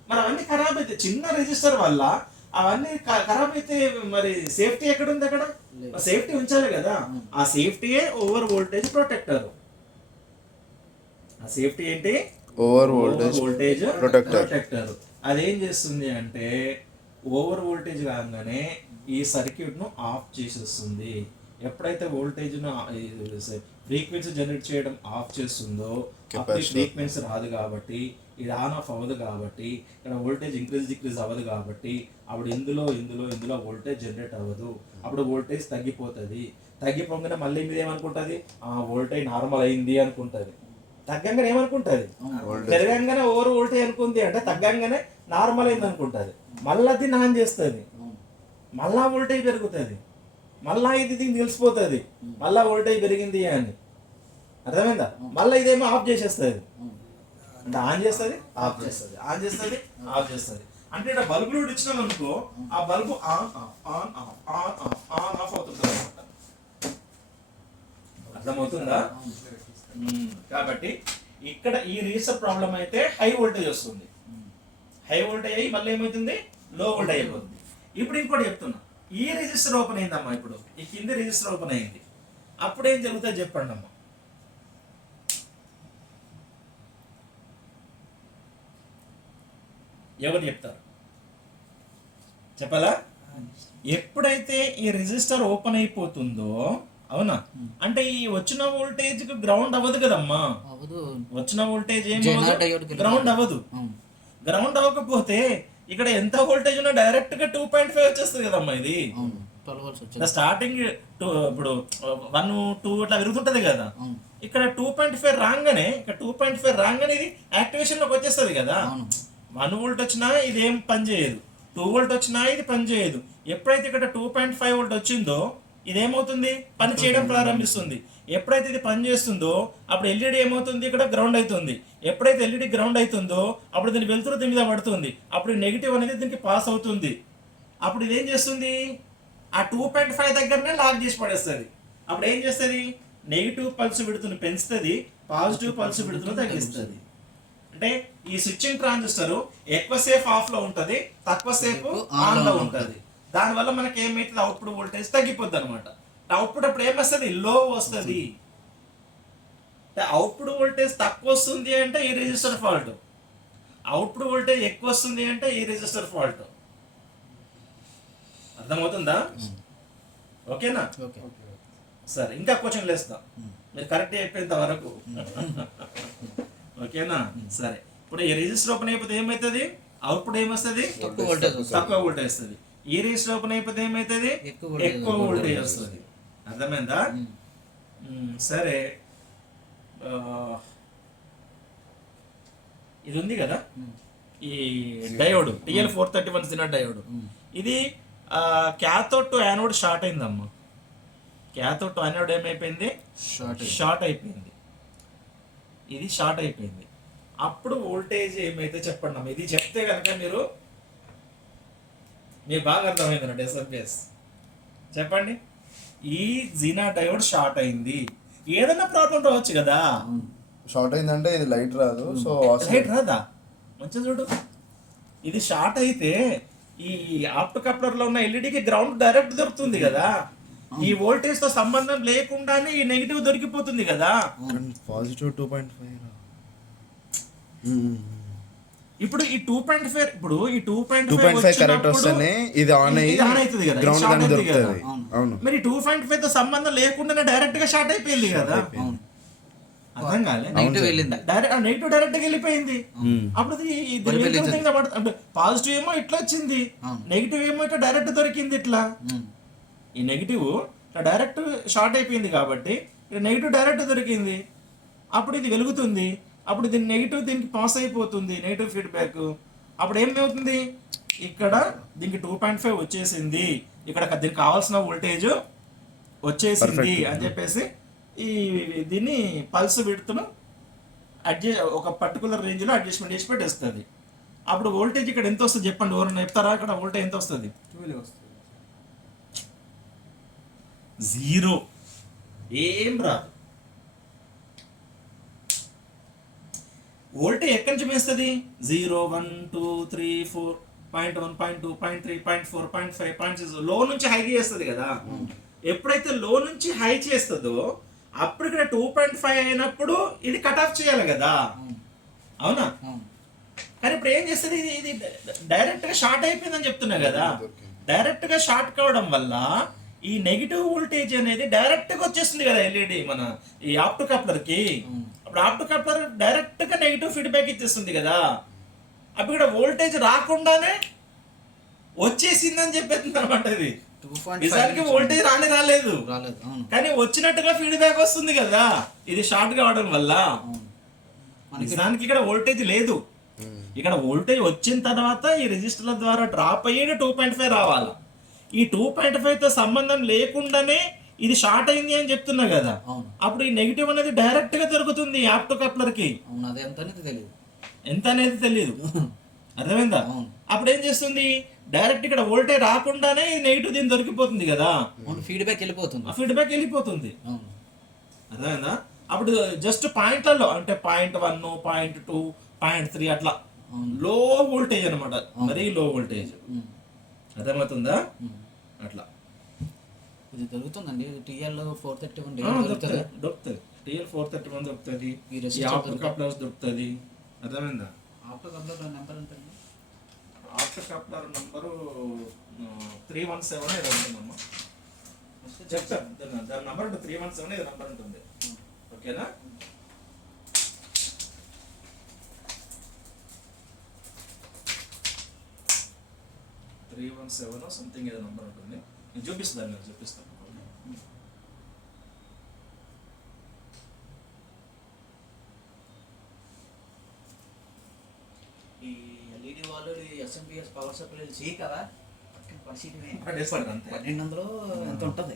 మరి అవన్నీ ఖరాబ్ అయితే చిన్న రిజిస్టర్ వల్ల అవన్నీ ఖరాబ్ అయితే మరి సేఫ్టీ ఎక్కడ ఉంది? అక్కడ సేఫ్టీ ఉంచాలి కదా. ఆ సేఫ్టీయే ఓవర్ వోల్టేజ్ ప్రొటెక్టర్. ఆ సేఫ్టీ ఏంటి? Over voltage protector. అదేం చేస్తుంది అంటే ఓవర్ వోల్టేజ్ కాగానే ఈ సర్క్యూట్ ను ఆఫ్ చేసేస్తుంది. ఎప్పుడైతే వోల్టేజ్ ఫ్రీక్వెన్సీ జనరేట్ చేయడం ఆఫ్ చేస్తుందో అప్పుడు ఫ్రీక్వెన్సీ రాదు కాబట్టి, ఇది ఆన్ ఆఫ్ అవ్వదు కాబట్టి, ఇక్కడ వోల్టేజ్ ఇంక్రీజ్ డిక్రీజ్ అవ్వదు కాబట్టి, అప్పుడు ఇందులో వోల్టేజ్ జనరేట్ అవ్వదు. అప్పుడు వోల్టేజ్ తగ్గిపోతుంది. తగ్గిపోగానే మళ్ళీ మీద ఏమనుకుంటుంది? వోల్టేజ్ నార్మల్ అయింది అనుకుంటుంది. తగ్గంగానే ఏమనుకుంటుంది? పెరగంగానే ఓవర్ వోల్టేజ్ అనుకుంది అంటే తగ్గంగానే నార్మల్ అయింది అనుకుంటుంది. మళ్ళీ అది ఆన్ చేస్తుంది, మళ్ళా వోల్టేజ్ పెరుగుతుంది, మళ్ళా ఇది దీనికి తెలిసిపోతుంది మళ్ళా వోల్టేజ్ పెరిగింది అని. అర్థమైందా? మళ్ళీ ఇదేమో ఆఫ్ చేసేస్తుంది. అంటే ఆన్ చేస్తుంది, ఆఫ్ చేస్తుంది, ఆన్ చేస్తుంది, ఆఫ్ చేస్తుంది. అంటే ఇక్కడ బల్బు లోడ్ ఇచ్చినాం అనుకో, ఆ bulb on off on off on off on off అవుతుంది అనమాట. అర్థమవుతుందా? కాబట్టి ఇక్కడ ఈ రీసెట్ ప్రాబ్లం అయితే హై వోల్టేజ్ వస్తుంది. హై వోల్టేజ్ అయ్యి మళ్ళీ ఏమవుతుంది? లో వోల్టేజ్ అయిపోతుంది. ఇప్పుడు ఇంకోటి చెప్తున్నా, ఈ రిజిస్టర్ ఓపెన్ అయిందమ్మా, ఇప్పుడు ఈ కింద రిజిస్టర్ ఓపెన్ అయింది, అప్పుడు ఏం జరుగుతుంది చెప్పండి అమ్మా. ఎవరు చెప్తారు? చెప్పాలా? ఎప్పుడైతే ఈ రెజిస్టర్ ఓపెన్ అయిపోతుందో, అవునా, అంటే ఈ వచ్చిన వోల్టేజ్ గ్రౌండ్ అవ్వదు కదమ్మా. వచ్చిన వోల్టేజ్ ఏం గ్రౌండ్ అవ్వదు. గ్రౌండ్ అవ్వకపోతే ఇక్కడ ఎంత వోల్టేజ్ ఉన్నా డైరెక్ట్ గా 2.5 వచ్చేస్తుంది కదమ్మా. ఇది స్టార్టింగ్ ఇప్పుడు 1, 2 అట్లా పెరుగుతుంటది కదా. ఇక్కడ 2.5 రాగానే ఇది యాక్టివేషన్ లోకి వచ్చేస్తుంది కదా. 1 వోల్ట్ వచ్చినా ఇది ఏం పని చేయదు, 2 వోల్ట్ వచ్చినా ఇది పని చేయదు. ఎప్పుడైతే ఇక్కడ 2.5 వోల్ట్ వచ్చిందో ఇదేమవుతుంది, పని చేయడం ప్రారంభిస్తుంది. ఎప్పుడైతే ఇది పని చేస్తుందో అప్పుడు ఎల్ఈడి ఏమవుతుంది, ఇక్కడ గ్రౌండ్ అవుతుంది. ఎప్పుడైతే ఎల్ఈడి గ్రౌండ్ అవుతుందో అప్పుడు దీని వెలుతురు దీని మీద పడుతుంది. అప్పుడు నెగిటివ్ అనేది దీనికి పాస్ అవుతుంది. అప్పుడు ఇదేం చేస్తుంది, ఆ 2.5 దగ్గరనే లాక్ చేసి పడేస్తుంది. అప్పుడు ఏం చేస్తుంది, నెగిటివ్ పల్స్ విడుతుని పెంచుతుంది, పాజిటివ్ పల్స్ విడుతుని తగ్గిస్తుంది. అంటే ఈ స్విచ్చింగ్ ట్రాన్సిస్టర్ ఎక్కువసేపు ఆఫ్ లో ఉంటది, తక్కువసేపు ఆన్ లో ఉంటది. దానివల్ల మనకి ఏమైతుంది, అవుట్పుట్ వోల్టేజ్ తగ్గిపోద్ది అనమాట. అవుట్పుట్ అప్పుడు ఏమొస్తుంది, లో వస్తుంది. అవుట్పుట్ వోల్టేజ్ తక్కువ వస్తుంది అంటే ఈ రెసిస్టర్ ఫాల్ట్, అవుట్పుట్ వోల్టేజ్ ఎక్కువ వస్తుంది అంటే ఈ రెసిస్టర్ ఫాల్ట్. అర్థమవుతుందా? ఓకేనా? సరే, ఇంకా క్వశ్చన్లు వేస్తాం, మీరు కరెక్ట్ అయిపోయేంత వరకు. ఓకేనా? సరే, ఇప్పుడు ఈ రెజిస్టర్ ఓపెన్ అయిపోతే ఏమవుతుంది, అవుట్పుట్ ఏమొస్తుంది, తక్కువ వోల్టేజ్ వస్తుంది. ఈ రెజిస్టర్ ఓపెన్ అయిపోతే ఏమవుతుంది, ఎక్కువ వోల్టేజ్ వస్తుంది. అర్థమైందా? సరే, ఇది ఉంది కదా ఈ డయోడ్ TL431 సినా డయోడ్, ఇది క్యాథోడ్ టు యానోడ్ షార్ట్ అయిందమ్మా. క్యాథోడ్ టు యానోడ్ ఏమైపోయింది, షార్ట్ అయిపోయింది. ఇది షార్ట్ అయిపోయింది. అప్పుడు వోల్టేజ్ ఏమైతే చెప్పండి అమ్మ. ఇది చెప్తే కనుక మీరు బాగా అర్థమైంది అన్నట్టు. ఎస్ఎంపిఎస్ చెప్పండి. ఈ జీనా డయోడ్ షార్ట్ అయింది, ఏదైనా ప్రాబ్లం రావచ్చు కదా. షార్ట్ అయిందంటే ఇది లైట్ రాదు, సో లైట్ రాదా, మంచిగా చూడు. ఇది షార్ట్ అయితే ఈ ఆప్టో కప్లర్ లో ఉన్న ఎల్ఈడికి గ్రౌండ్ డైరెక్ట్ దొరుకుతుంది కదా. ఈ వోల్టేజ్ తో సంబంధం లేకుండానే ఈ నెగిటివ్ దొరికిపోతుంది కదా. పాజిటివ్ 2.5. ఇప్పుడు ఈ 2.5 ఇప్పుడు ఈ 2.5 కరెక్ట్ వస్తేనే ఇది ఆన్ అయ్యి అవుతుంది కదా, గ్రౌండ్ షార్ట్ అనేది అవుతుంది కదా. దొరుకుతుంది. అవును, మరి 2.5 తో సంబంధం లేకుండానే డైరెక్ట్ గా షార్ట్ అయిపోయింది కదా. అర్థం కాలే, నెగిటివ్ డైరెక్ట్ గా వెళ్ళిపోయింది. అప్పుడు అంటే పాజిటివ్ ఏమో ఇట్లా వచ్చింది, నెగిటివ్ ఏమో ఇట్లా డైరెక్ట్ దొరికింది. ఇట్లా ఈ నెగిటివ్ డైరెక్ట్ షార్ట్ అయిపోయింది కాబట్టి నెగిటివ్ డైరెక్ట్ దొరికింది. అప్పుడు ఇది వెలుగుతుంది, అప్పుడు దీని నెగిటివ్ దీనికి పాస్ అయిపోతుంది, నెగిటివ్ ఫీడ్బ్యాక్. అప్పుడు ఏమవుతుంది, ఇక్కడ దీనికి 2.5 వచ్చేసింది, ఇక్కడ దీనికి కావాల్సిన వోల్టేజ్ వచ్చేసింది అని చెప్పేసి ఈ దీన్ని పల్స్ విడ్త్ను ఒక పర్టికులర్ రేంజ్లో అడ్జస్ట్మెంట్ చేసి పెట్టేస్తుంది. అప్పుడు వోల్టేజ్ ఇక్కడ ఎంత వస్తుంది చెప్పండి, ఎవరన్నా చెప్తారా? ఇక్కడ వోల్టేజ్ ఎంత వస్తుంది? 0, ఏం రాదు. వోల్టేజ్ ఎక్కడి నుంచి పెంచుతుంది? 0, 1, 2, 3, 4, 0.1, 0.2, 0.3, 0.4, 0.5, 0.6 లో నుంచి హై చేస్తుంది కదా. ఎప్పుడైతే లో నుంచి హై చేస్తుందో అప్పుడు ఇక్కడ 2.5 అయినప్పుడు ఇది కట్ ఆఫ్ చేయాలి కదా, అవునా? కానీ ఇప్పుడు ఏం చేస్తుంది, ఇది డైరెక్ట్ గా షార్ట్ అయిపోయిందని చెప్తున్నా కదా. డైరెక్ట్ గా షార్ట్ కావడం వల్ల ఈ నెగిటివ్ వోల్టేజ్ అనేది డైరెక్ట్ గా వచ్చేస్తుంది కదా ఎల్ఈడి మన ఈ ఆప్టో కప్లర్ కి. అప్పుడు ఆప్టో కప్లర్ డైరెక్ట్ గా నెగిటివ్ ఫీడ్బ్యాక్ ఇచ్చేస్తుంది కదా. అప్పుడు ఇక్కడ వోల్టేజ్ రాకుండానే వచ్చేసిందని చెప్పేస్తుంది అనమాట. ఇది నిజానికి వోల్టేజ్ రాలేదు, కానీ వచ్చినట్టుగా ఫీడ్బ్యాక్ వస్తుంది కదా ఇది షార్ట్ కావడం వల్ల. నిజానికి ఇక్కడ వోల్టేజ్ లేదు, ఇక్కడ వోల్టేజ్ వచ్చిన తర్వాత ఈ రెజిస్టర్ల ద్వారా డ్రాప్ అయ్యి 2.5 రావాలి. ఈ 2.5 తో సంబంధం లేకుండానే ఇది షార్ట్ అయింది అని చెప్తున్నా కదా. అప్పుడు ఈ నెగిటివ్ అనేది డైరెక్ట్ గా దొరుకుతుంది ఆప్టో కప్లర్ కి. ఎంత అనేది తెలియదు, అర్థమైందా? అప్పుడు ఏం చేస్తుంది, డైరెక్ట్ ఇక్కడ వోల్టేజ్ రాకుండానే ఈ నెగిటివ్ దీన్ని దొరికిపోతుంది కదా, ఫీడ్బ్యాక్ వెళ్ళిపోతుంది. అర్థమైందా? అప్పుడు జస్ట్ పాయింట్లలో అంటే 0.1, 0.2, 0.3 అట్లా లో వోల్టేజ్ అనమాట, మరీ లో వోల్టేజ్. అర్థమవుతుందా? అట్లా ఇది దొరుకుతుందండి. TL431 దొరుకుతుంది, TL431 దొరుకుతుంది, ఆప్టో కప్లర్స్ దొరుకుతుంది. అర్థమైందా? ఆప్టో కప్లర్ నెంబర్ ఉంటుంది, ఆప్టో కప్లర్ నంబరు 317 ఏదో ఉంటుందమ్మా, చెప్తాను దాని నంబర్ ఉంటుంది. 317 ఏదో నంబర్ ఉంటుంది. ఓకేనా? 317 సంథింగ్ ఏదో నంబర్ ఉంటుంది. నేను చూపిస్తాను. ఈ ఇది వాళ్ళు ఎస్ఎంపిఎస్ పవర్ సప్లై చేయి కదా పరిస్థితి పడేసి పడదు అంతే. 1200 ఎంత ఉంటుంది